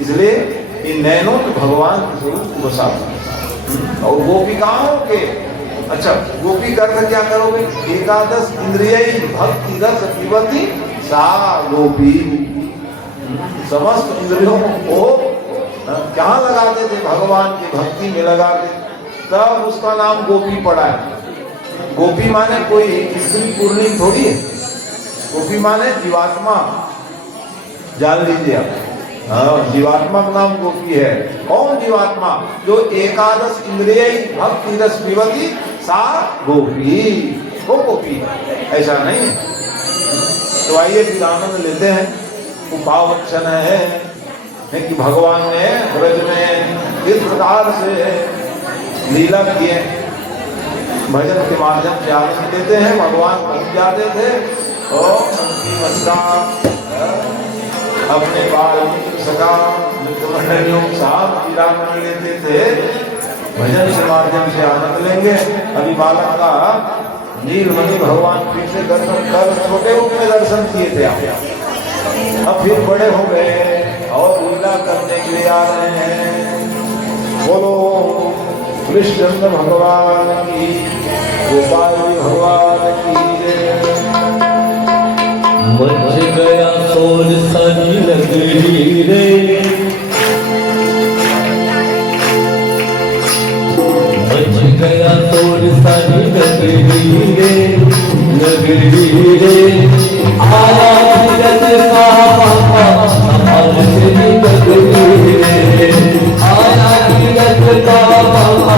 इसलिए इन नैनों में भगवान के स्वरूप को बसा। और गोपिकाओं के, अच्छा गोपी करके क्या करोगे, एकादश इंद्रिय भक्ति रस पिबती सा गोपी। समस्त इंद्रियों को क्या लगाते थे, भगवान की भक्ति में लगाते, तब उसका नाम गोपी पड़ा है। गोपी माने कोई स्त्री पूर्णी थोड़ी है, गोपी माने जीवात्मा, जान लीजिए आप। जीवात्मा का नाम गोपी है। कौन जीवात्मा, जो एकादश इंद्रिय भक्ति रस पिबती सा गोपी, वो गोपी, ऐसा नहीं। तो आइए फिर आनंद लेते हैं। उपावक्षण है कि भगवान ने ब्रज में इस प्रकार से लीला किए, भजन के माध्यम से आनंद देते हैं। भगवान पहुंच जाते थे और अपने बाल मित्र सगा मित्र मंडलियों के साथ विराम लेते थे। भजन के माध्यम से आनंद लेंगे। अभी बालक का नीलमणि भगवान फिर से दर्शन कर, छोटे रूप में दर्शन किए थे आप, अब फिर बड़े हो गए और लीला करने के लिए आ रहे हैं। बोलो कृष्ण भगवान की, गोपाल भगवान की जय। मच गया सोल सनी नगरी रे, मच गया सोल सनी नगरी रे, नगरी रे। आया जगत का बाबा हमारे नगरी रे, आया जगत का बाबा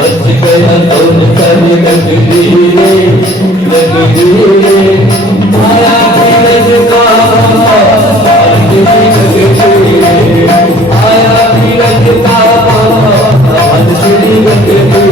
बच गया कौन सा लकीरे लकीरे आया धीरज का आया धीरज का अंजलि लकीरे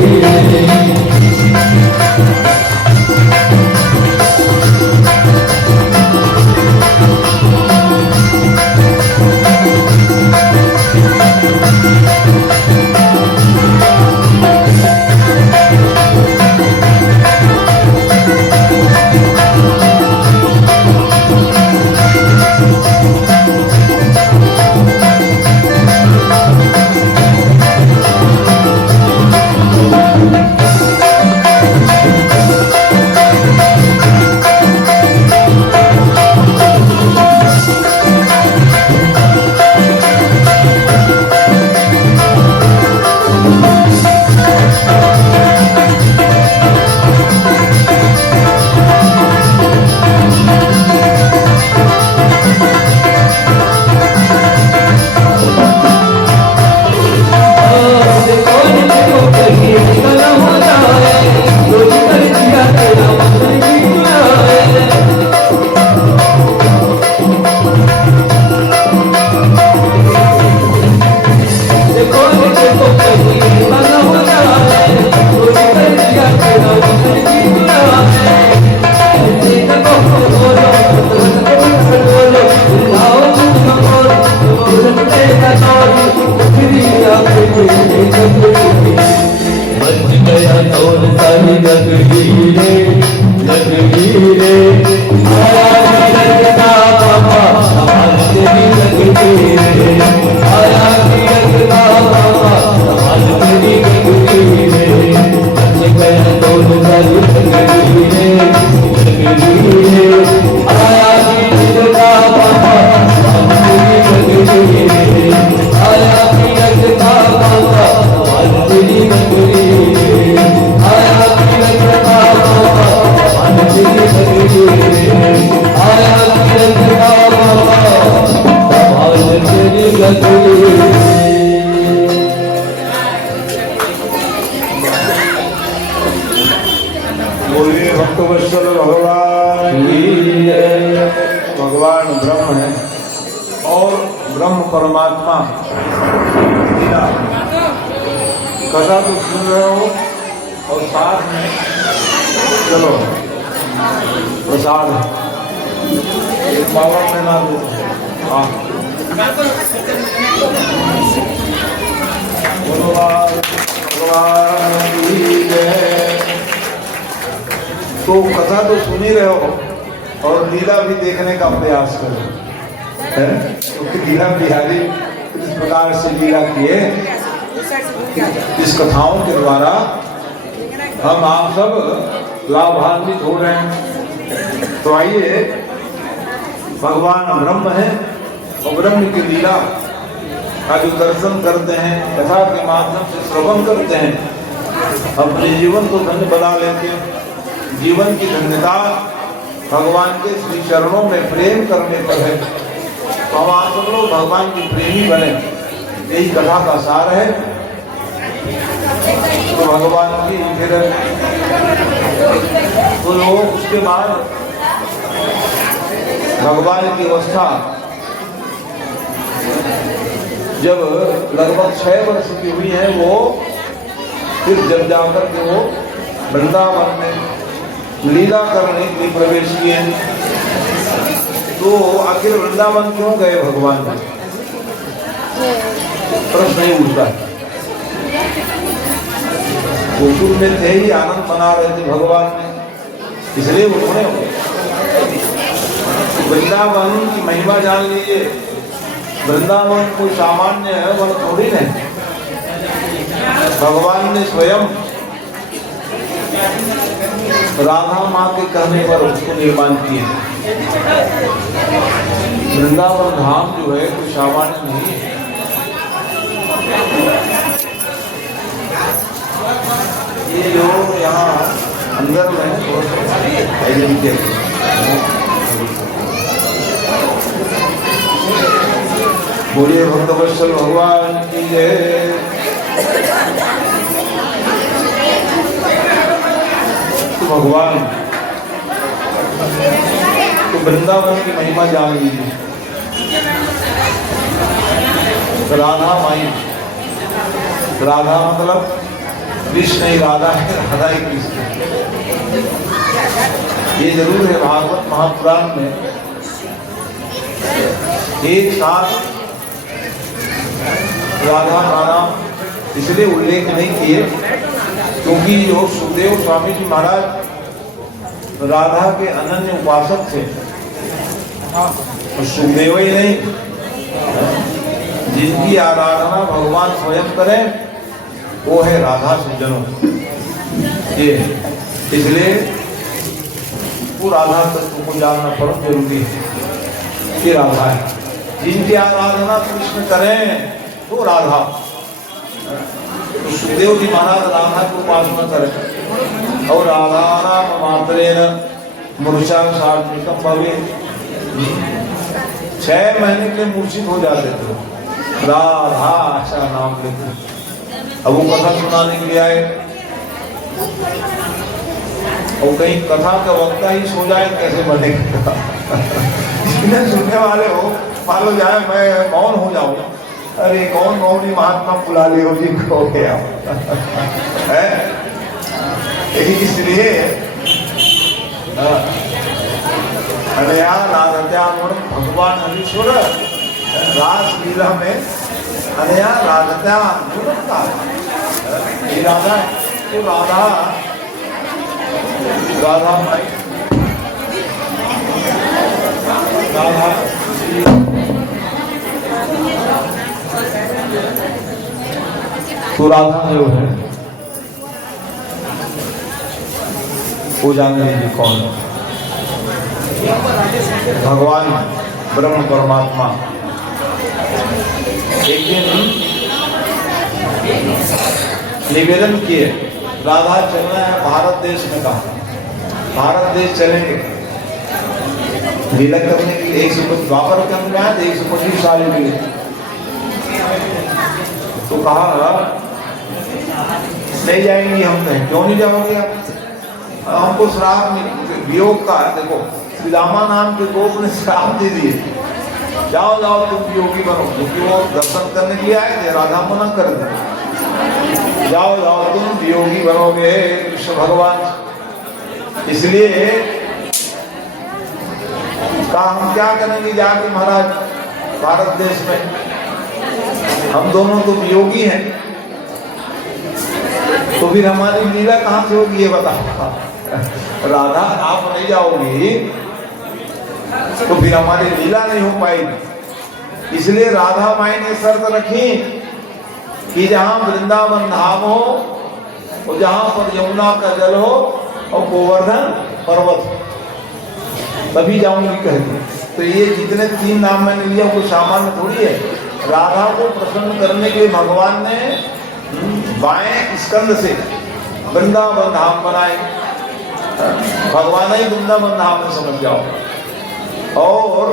बोलिए भक्तवत्सल भगवान की जय। भगवान ब्रह्म है और ब्रह्म परमात्मा बिना कथा तो सुन रहे हो और साथ में चलो प्रसाद एक बाबा में ना दो। हाँ भगवान की जय। तो कथा तो सुन ही रहे हो और लीला भी देखने का प्रयास करो, है क्योंकि लीला बिहारी इस प्रकार से लीला किए, इस कथाओं के द्वारा हम आप सब लाभान्वित हो रहे हैं। तो आइए, भगवान ब्रह्म है और ब्रह्म की लीला का जो दर्शन करते हैं, कथा के माध्यम से श्रवण करते हैं, अपने जीवन को धन्य बना लेते हैं। जीवन की धन्यता भगवान के श्री चरणों में प्रेम करने पर है। तो हम आप सब लोग भगवान की प्रेमी बने, यही कथा का सार है। तो भगवान की फिर तो लोग उसके बाद भगवान की अवस्था जब लगभग 6 वर्ष की हुई है, वो फिर जब जाकर के वो वृंदावन में लीला करने के लिए प्रवेश किए। तो आखिर वृंदावन क्यों गए भगवान? प्रश्न नहीं उठता। गोकुल में थे ही, आनंद मना रहे थे भगवान में, इसलिए उन्होंने वृंदावन की महिमा जान लीजिए। वृंदावन कोई सामान्य वन थोड़ी है। भगवान ने स्वयं राधा माँ के कहने पर उसको निर्माण किया। वृंदावन धाम जो है कोई सामान्य नहीं है। ये जो यहाँ अंदर में बोलिए भक्तवत्सल भगवान की जय। तो भगवान तो वृंदावन की महिमा जान लीजिए। राधा माई, राधा मतलब कृष्ण ही राधा है, राधा ही कृष्ण। ये जरूर है भागवत महापुराण में एक साथ राधा का नाम इसलिए उल्लेख नहीं किए क्योंकि जो सुखदेव स्वामी जी महाराज राधा के अनन्य उपासक थे। सुखदेव ही नहीं, जिनकी आराधना भगवान स्वयं करें वो है राधा सुजनों। ये इसलिए वो राधा तत्व को जानना बहुत जरूरी है कि राधा है। जिनकी आराधना कृष्ण करें तो राधा। तो सुखदेव जी महाराज राधा की उपासना करें और राधा नाम मात्रेण मूर्छा सात्विकम भवे। 6 महीने के लिए मूर्छित हो जाते थे, राधा ऐसा नाम लेते। अब वो कथा सुनाने के लिए आए और कहीं कथा का वक्ता ही सो जाए कैसे बनेगा। जिन्हें सुनने वाले हो मान लो जाए मैं मौन हो जाऊं, अरे कौन मौनी महात्मा बुला ले हो जी को गया है। इसलिए अनया राधत्याम भगवान हरीश्वर रास लीला में अनया राधत्याम राधा तो राधा राधा माई राधा तो राधा जो है वो जान लीजिए कौन है। भगवान ब्रह्म परमात्मा एक दिन निवेदन किए राधा चलना है भारत देश में। कहा भारत देश चलेंगे लीला करने के लिए। 125 द्वापर के अंदर आए 125 साल मिले। तो कहा नहीं जाएंगे हम। कहें क्यों नहीं जाओगे आप? हमको श्राप मिले वियोग का। देखो पिलामा नाम के गोप ने श्राप दे दिए, जाओ जाओ तुम योगी बनो। क्योंकि वो दर्शन करने के लिए आए थे, राधा मना कर दे, जाओ जाओ तुम योगी बनोगे कृष्ण भगवान। इसलिए कहा हम क्या करेंगे जाके महाराज भारत देश में, हम दोनों तो योगी हैं, तो फिर हमारी लीला कहाँ से होगी ये बताओ। राधा आप नहीं जाओगी तो फिर हमारी लीला नहीं हो पाएगी। इसलिए राधा माई ने शर्त रखी कि जहां वृंदावन धाम हो और जहां पर यमुना का जल हो और गोवर्धन पर्वत हो तभी जाऊंगी कहती। तो ये जितने 3 नाम मैंने लिया वो सामान्य थोड़ी है। राधा को प्रसन्न करने के लिए भगवान ने बाएं स्कंद से वृंदावन धाम बनाए। भगवान ही वृंदावन धाम में समझ जाओ। और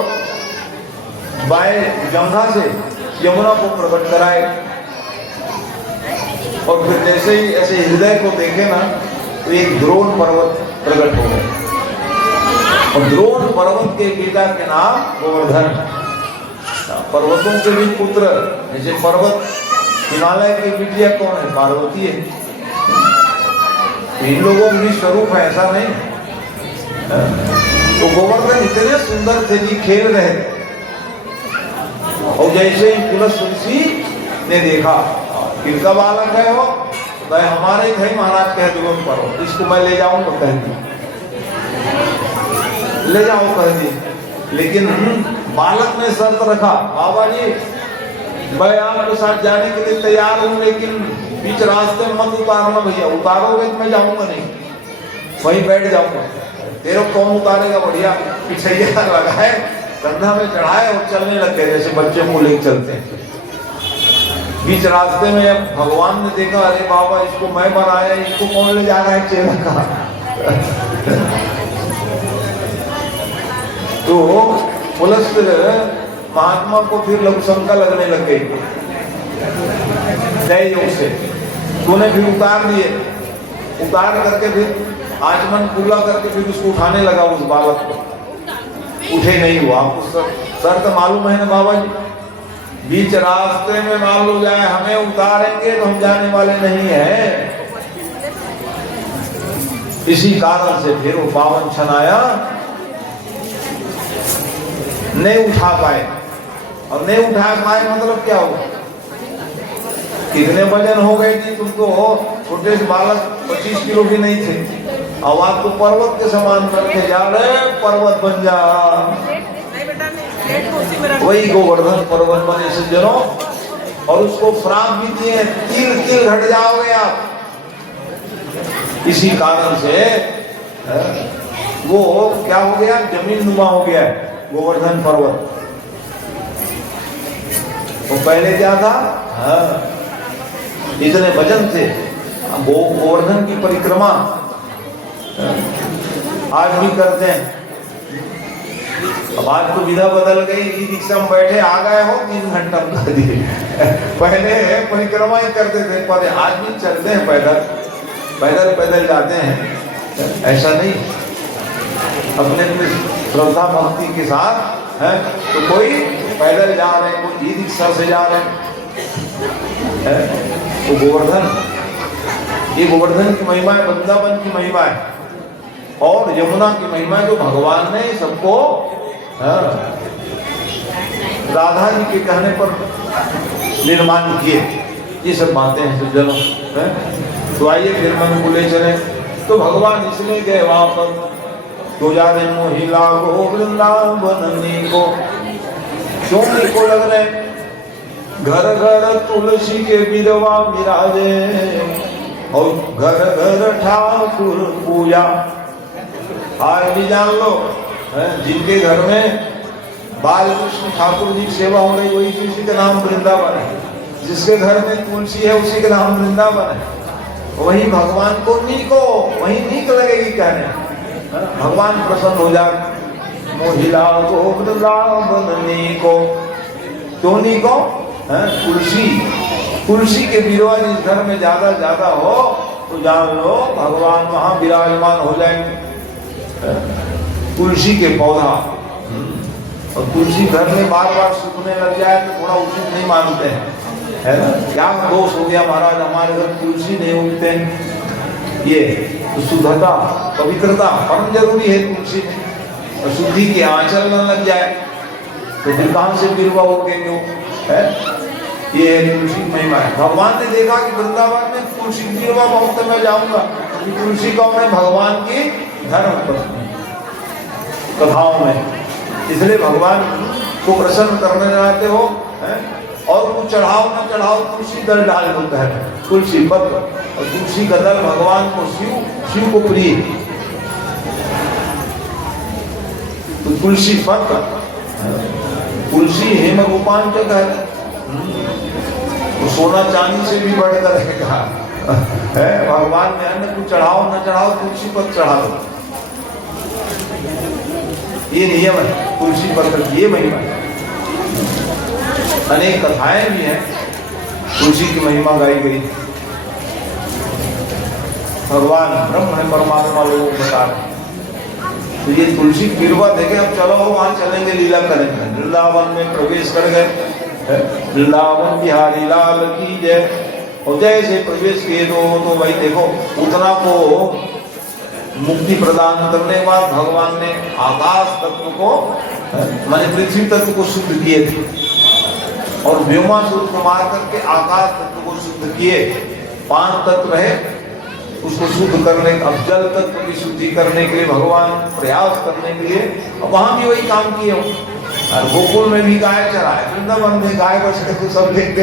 बाएं जंघा से यमुना को प्रकट कराए। और फिर जैसे ही ऐसे हृदय को देखे ना तो एक द्रोण पर्वत प्रकट हो गए। और द्रोण पर्वत के पिता के नाम गोवर्धन। पर्वतों के भी पुत्र जैसे पर्वत हिमालय की बिटिया कौन है? पार्वती है। इन लोगों के भी स्वरूप है, ऐसा नहीं। तो गोवर्धन इतने सुंदर थे जी, खेल रहे थे। और जैसे ही पुलस तुलसी ने देखा किसका बालक है वो, तो हमारे थे महाराज कह दो पर इसको मैं ले जाऊंगा कह दी, ले जाओ कह दी। लेकिन बालक ने शर्त रखा बाबा जी मैं आपके साथ जाने के लिए तैयार हूँ, लेकिन बीच रास्ते में मत उतारना भैया। उतारोगे तो मैं जाऊंगा नहीं, वहीं बैठ जाऊंगा। तेरे कौन उतारेगा? बढ़िया पिछैया लगा है, कंधा में चढ़ाए और चलने लग गए जैसे बच्चे को लेकर चलते हैं। बीच रास्ते में भगवान ने देखा अरे बाबा इसको मैं बनाया, इसको कौन ले जा रहा है? चेला का तो पुलस्त महात्मा को फिर लघु शंका लगने लग गई जय योग से। तूने फिर उतार दिए, उतार करके फिर आचमन पूरा करके फिर उसको उठाने लगा उस बालक को, उठे नहीं हुआ। आपको शर्त मालूम है ना बाबा जी, बीच रास्ते में मान लो जाए हमें उतारेंगे तो हम जाने वाले नहीं है। इसी कारण से फिर वो पावन क्षण आया, नहीं उठा पाए। और नहीं उठा पाए मतलब क्या हुआ, कितने वजन हो गए जी, तुम तो छोटे से बालक 25 किलो भी नहीं थे, अब आप तो पर्वत के समान बनते जा रहे, पर्वत बन जा। वही गोवर्धन पर्वत बने सज्जनों, और उसको श्राप भी दिए, तिल तिल घट जाओगे आप। इसी कारण से वो क्या हो गया, जमीन नुमा हो गया गोवर्धन पर्वत। तो पहले क्या था, इतने वजन थे। गोवर्धन की परिक्रमा आज भी करते हैं। अब आज तो विधा बदल गई, ई रिक्शा में बैठे आ गए हो 3 घंटा में कर दिए। पहले परिक्रमा ही करते थे, पर आज भी चलते हैं पैदल, पैदल पैदल जाते हैं। ऐसा नहीं, अपने अपने श्रद्धा भक्ति के साथ है, तो कोई पैदल जा रहे हैं, कोई ई रिक्शा से जा रहे हैं। तो गोवर्धन, ये गोवर्धन की महिमा है, वृंदावन की महिमा है, और यमुना की महिमा है, जो भगवान ने सबको राधा जी के कहने पर निर्माण किए। ये सब बातें हैं सज्जनों। तो आइए फिर मन को ले चले। तो भगवान इसलिए गए वहां पर, तो जाने मोहिला गो वृंदावनी को, सोने को लग रहे घर घर तुलसी के विधवा विराजे, और घर घर ठाकुर पूजा। आज भी जान लो, जिनके घर में बाल कृष्ण ठाकुर जी की सेवा हो रही, वही किसी का नाम वृंदावन है। जिसके घर में तुलसी है उसी का नाम वृंदावन है। वही भगवान को नीको, वही नीक लगेगी कहने, भगवान प्रसन्न हो जाए। मोहिला को वृंदावन नीको, क्यों नीको, तुलसी, तुलसी के विधवा जिस घर में ज्यादा हो, तो जान लो भगवान वहां विराजमान हो जाएंगे। तुलसी के पौधा, और तुलसी घर में बार बार सूखने लग जाए तो थोड़ा उचित नहीं मानते हैं, है ना। क्या दोष हो गया महाराज, हमारे घर तुलसी नहीं उगते हैं। ये तो शुद्धता, पवित्रता परम जरूरी है तुलसी में। और शुद्धि के आंचल न लग जाए तो फिर कहां से बिरवा उगेंगे, है। ये है तुलसी की महिमा है। भगवान ने देखा कि वृंदावन में तुलसी की बिरवा बहुत, मैं जाऊंगा। तुलसी कौन है, भगवान की धर्म पत्नी कथाओं में, इसलिए भगवान को प्रसन्न करने जाते हो, है? और कुछ चढ़ाओ न चढ़ाओ, तुलसी दल डाल होता है, तुलसी पत्र, और तुलसी का दल भगवान को शिव को प्रिय। तो तुलसी पत्र, तुलसी हेम रूपांचक है, तो सोना चांदी से भी बढ़कर है। भगवान में अन्य कुछ चढ़ाओ न चढ़ाओ, तुलसी पत्र चढ़ा दो, ये नियम है तुलसी पत्र की, ये महिमा है। अनेक कथाएं भी हैं, तुलसी की महिमा गाई गई। भगवान ब्रह्म है, परमात्मा लोगों को बता रहे। तो ये तुलसी गिरवा देखे, अब चलो वहां चलेंगे, लीला करेंगे। वृंदावन में प्रवेश कर गए, वृंदावन बिहारी लाल की जय। और जैसे प्रवेश किए तो भाई देखो, उतना को मुक्ति प्रदान करने के बाद भगवान ने आकाश तत्व को, माने पृथ्वी तत्व को शुद्ध किए थे, और व्योमासुर को मार करके आकाश तत्व को शुद्ध किए। 5 तत्व रहे, उसको शुद्ध करने, अब जल तत्व की शुद्धि करने के लिए भगवान प्रयास करने के लिए वहां भी वही काम किए। और गोकुल में भी गाय चराए, वृंदावन में गाय बछड़े को सब देखते,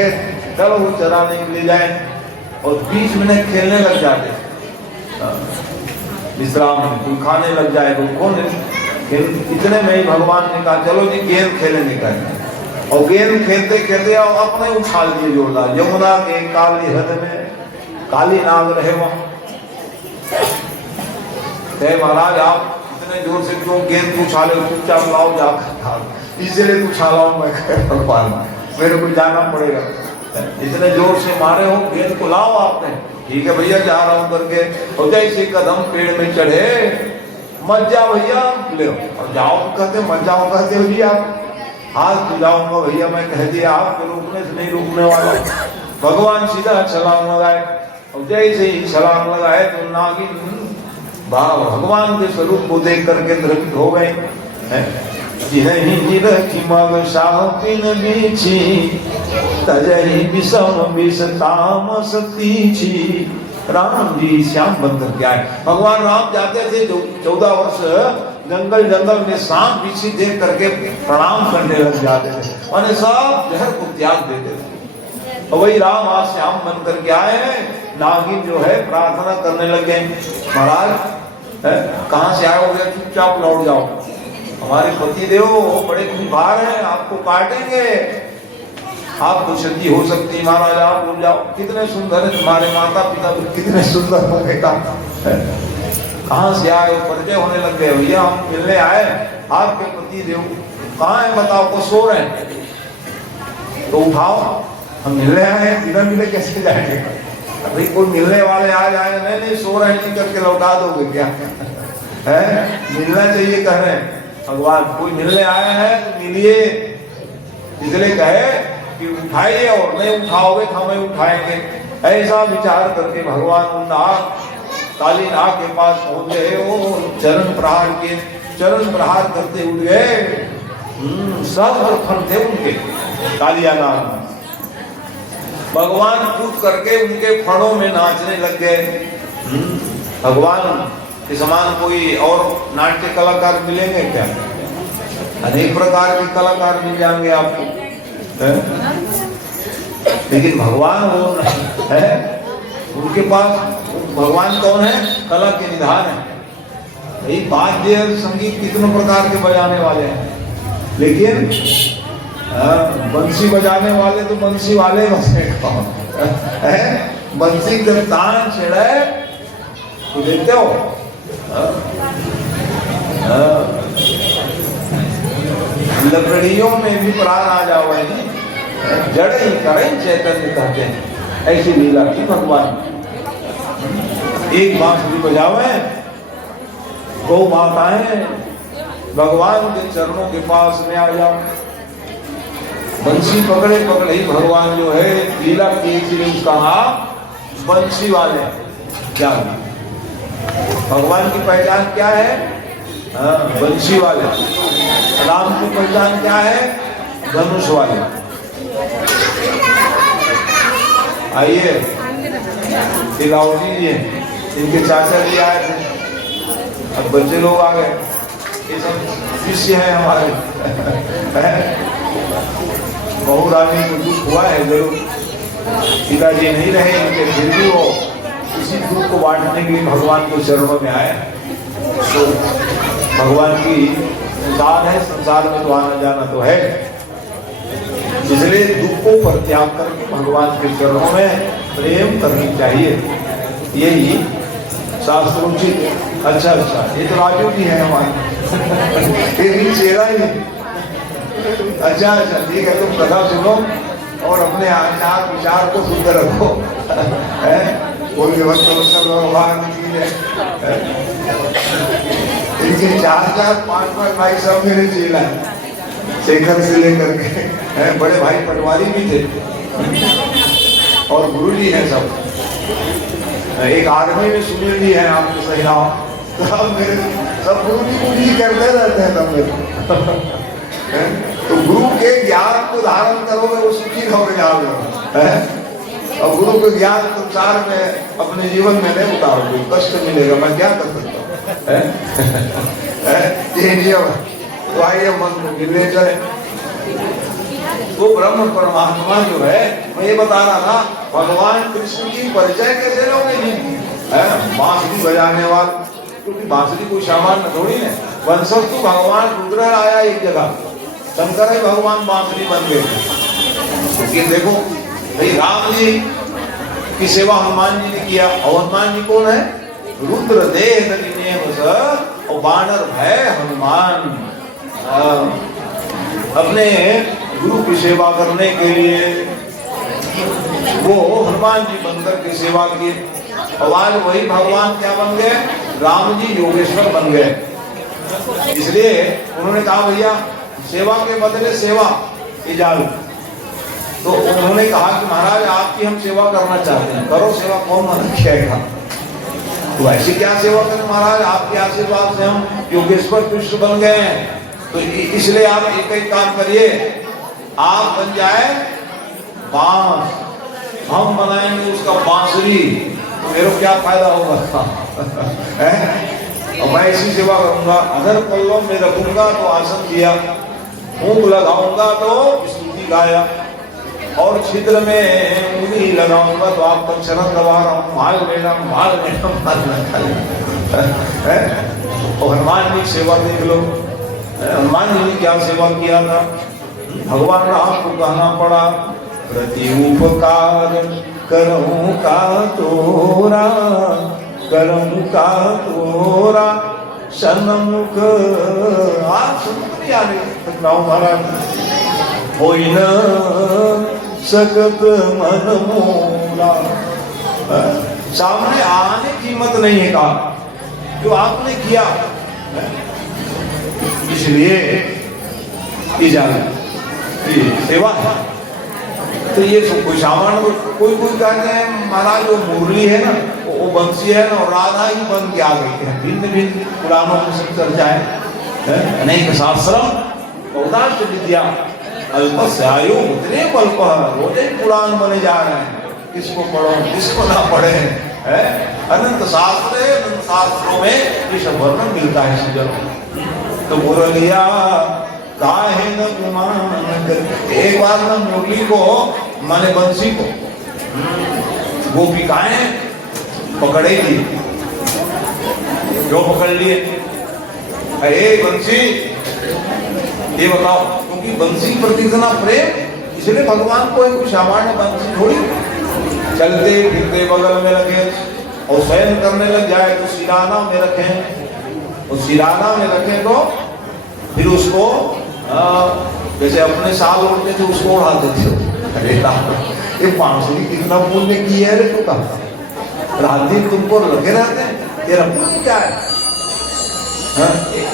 चलो वो चराने के लिए जाए, और 20 मिनट खेलने लग जाते, विश्राम कोई खाने लग जाए तो कौन। इतने में ही भगवान ने कहा चलो जी गेंद खेलेंगे कहते, और गेंद खेलते खेलते और अपने उछाल दिए जोरदार। यमुना के काली हद में काली नाग रहे वहां, महाराज आप इतने जोर से क्यों गेंद को उछाले, चुपचाप लाओ जाकर, इसलिए तो उछालाऊं मैं भगवान, मेरे को जाना पड़ेगा। इतने जोर से मारे हो, गेंद को लाओ आपने, ठीक है भैया जा रहा हूं करके, और जैसे कदम पेड़ में चढ़े, मत जाओ भैया, ले और जाओ कहते, मत जाओ कहते भैया, हाथ बुलाऊंगा भैया, मैं कह दिया आपको रोकने से नहीं रोकने वाला। भगवान सीधा छलांग लगाए, और जैसे ही छलांग लगाए तो नागिन भगवान के स्वरूप को देख करके द्रवित हो गए। जिहि निरखि मग सापिन बीछी, तजहि विषम विष तामस तीछी। राम जी श्याम बंधन क्या है, भगवान राम जाते थे 14 वर्ष जंगल जंगल में सांप बिच्छी देख करके प्रणाम करने लग जाते थे, माने सब जहर को त्याग देते थे। और वही राम आज श्याम बन करके आए हैं। नागिन जो है प्रार्थना करने लग गए, महाराज कहाँ से आए हो गए, चुपचाप लौट जाओ, हमारे पति देव बड़े खूंखार हैं, आपको काटेंगे, आपको क्षति हो सकती है, महाराज आप रुक जाओ। कितने सुंदर है तुम्हारे माता पिता, तो कितने सुंदर हो बेटा, कहाँ से आए, परिचय होने लग गए, भैया हम मिलने आए, आपके पति देव कहाँ है बताओ, को सो रहे हैं, तो उठाओ, हम मिलने आए हैं, बिना मिले कैसे जाएंगे, अभी कोई मिलने वाले आ जाए, नहीं सो रहे नहीं करके लौटा दोगे क्या है, मिलना चाहिए कह रहे हैं। भगवान कोई मिलने आए हैं तो मिलिए, इसलिए कहे कि उठाइए, और नहीं उठाओगे तो हमें उठाएंगे। ऐसा विचार करके भगवान उन काली नाग के पास पहुंच गए, वो चरण प्रहार किए, चरण प्रहार करते उठ गए, सब फल थे उनके कालिया नाग। भगवान कूद करके उनके फणों में नाचने लग गए। भगवान के समान कोई और नाट्य कलाकार मिलेंगे क्या, अनेक प्रकार के कलाकार मिल जाएंगे आपको, लेकिन भगवान वो है, उनके पास भगवान कौन है, कला के निधान है। यही वाद्य संगीत कितनों प्रकार के बजाने वाले हैं, लेकिन बंसी बजाने वाले तो बंसी वाले बसे, बंसी जब तान छेड़े तो देखते हो, लकड़ियों में भी प्राण आ जाओ, जड़ ही करें चैतन्य कहते हैं, ऐसी लीला की भगवान। एक बांसुरी बजावे, गौ माताएं भगवान के चरणों के पास में आ जाओ, बंसी पकड़े पकड़े ही भगवान जो है लीला की, इसलिए उसका नाम बंसी वाले। क्या भगवान की पहचान क्या है, बंसी वाले। राम की पहचान क्या है, धनुष वाले। आइए तिलावती जी, इनके चाचा जी आए थे, अब बच्चे लोग आ गए, ये सब शिष्य है हमारे। बहू रानी को दुख हुआ है जरूर, पिताजी नहीं रहे इनके, फिर भी वो इसी दुख को बांटने के लिए भगवान को चरणों में आए। तो भगवान की संसार है, संसार में तो आना जाना तो है, इसलिए दुखों पर त्याग करके भगवान के चरणों में प्रेम करनी चाहिए, यही शास्त्रोचित। अच्छा, ये तो राजू जी है हमारे, ये भी चेहरा ही नहीं। अच्छा ठीक है, तुम कथा सुनो और अपने आचार विचार को शुद्ध रखो, बोल भगवान की है। इनके 4-4-5-5 भाई सब मेरे चेला, शेखर से लेकर के बड़े भाई पटवारी भी थे, और गुरु जी हैं सब। एक आर्मी में सुनील जी है, आपको सही नाम, सब मेरे सब गुरु जी करते रहते हैं सब मेरे। तो गुरु के ज्ञान को धारण करोगे वो सुखी रहोगे जाओगे, और गुरु के ज्ञान संसार में अपने जीवन में नहीं उतारोगे, कष्ट मिलेगा, मैं क्या कर सकता हूँ। ये नियम है, तो आइए मन को मिलने चले। वो ब्रह्म परमात्मा जो है, मैं ये बता रहा था, भगवान कृष्ण की परिचय कैसे लोगे जी, बांसुरी बजाने वाला, क्योंकि बांसुरी कोई सामान्य थोड़ी है। वंशज तो भगवान रुद्र आया एक जगह, शंकर है भगवान बांसुरी बन गए। क्योंकि देखो भाई राम जी की सेवा हनुमान जी ने किया, और हनुमान जी कौन है, रुद्र देह और बानर भय हनुमान। अपने गुरु की सेवा करने के लिए वो हनुमान जी बनकर के सेवा की। और आज वही भगवान क्या बन गए? राम जी योगेश्वर बन गए। इसलिए उन्होंने कहा भैया सेवा के बदले सेवा इजाजत। तो उन्होंने कहा कि महाराज आपकी हम सेवा करना चाहते हैं, करो सेवा, कौन मना किया? तो ऐसी क्या सेवा करें महाराज, आपके आशीर्वाद से हम योगेश्वर कृष्ण बन गए हैं। तो इसलिए आप एक काम करिए, आप बन जाए बांस, हम बनाएंगे उसका बांसुरी, तो मेरे को क्या फायदा होगा? और मैं ऐसी सेवा करूंगा, अगर पल्लव में रखूंगा तो आसन दिया, फूंक लगाऊंगा तो स्तुति गाया, और छिद्र में उंगली लगाऊंगा तो आपका चरण दबा रहा हूँ, माल लेना माल और हनुमान जी सेवा देख लो। हनुमान जी ने क्या सेवा किया था? भगवान राम को कहना पड़ा, प्रति उपकार करऊं का तोरा, करऊं का तोरा सन्मुख। आज सुनते आ रही महाराज, होई न सकत मन मोरा। सामने आने की हिम्मत नहीं है कहा जो आपने किया, इसलिए इजाजत सेवा है। तो ये कोई सामान्य कोई कहते हैं महाराज वो मुरली है ना, वो बंसी है ना, और राधा ही बन के आ गई है। भिन्न भिन्न पुराणों में सब चर्चा है। अनेक शास्त्रम औदार्य विद्या अल्पस्य आयु उतने अल्प, रोजे पुराण बने जा रहे हैं, किसको पढ़ो किसको ना पढ़े है। अनंत शास्त्र है, अनंत शास्त्रों में ये सब वर्णन मिलता है सीजन। तो मुरलिया काहे न गुमान कर। एक बार ना मुरली को माने बंसी को गोपिकाएं पकड़ेगी, जो पकड़ लिए, अरे बंसी ये बताओ, क्योंकि बंसी प्रति इतना प्रेम, इसलिए भगवान को एक सामान्य बंसी थोड़ी, चलते फिरते बगल में रखे और शयन करने लग जाए तो सिराना में रखें, और सिराना में रखें तो फिर उसको जैसे अपने साल उड़ते थे उसको उड़ाते थे। अरे ये बांसुरी कितना पुण्य की है रे तू का, रात दिन तुमको लगे रहते हैं, तेरा पुण्य क्या है?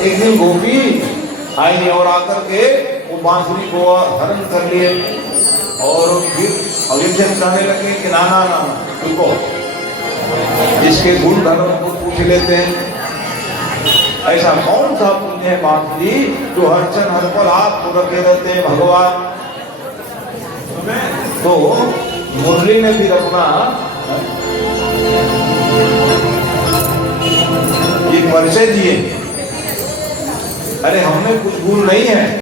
एक दिन गोपी आई और आकर के वो बांसुरी को हरण कर लिए, और फिर अभिषेक करने लगे कि नाना ना तुमको इसके गुण धर्म को पूछ लेते हैं। ऐसा कौन सा पुण्य है बांसुरी जो हर क्षण हर पल आपको रखे रहते हैं भगवान? तो मुरली ने फिर अपना ये परिचय दिए, अरे हमें कुछ गुण नहीं है।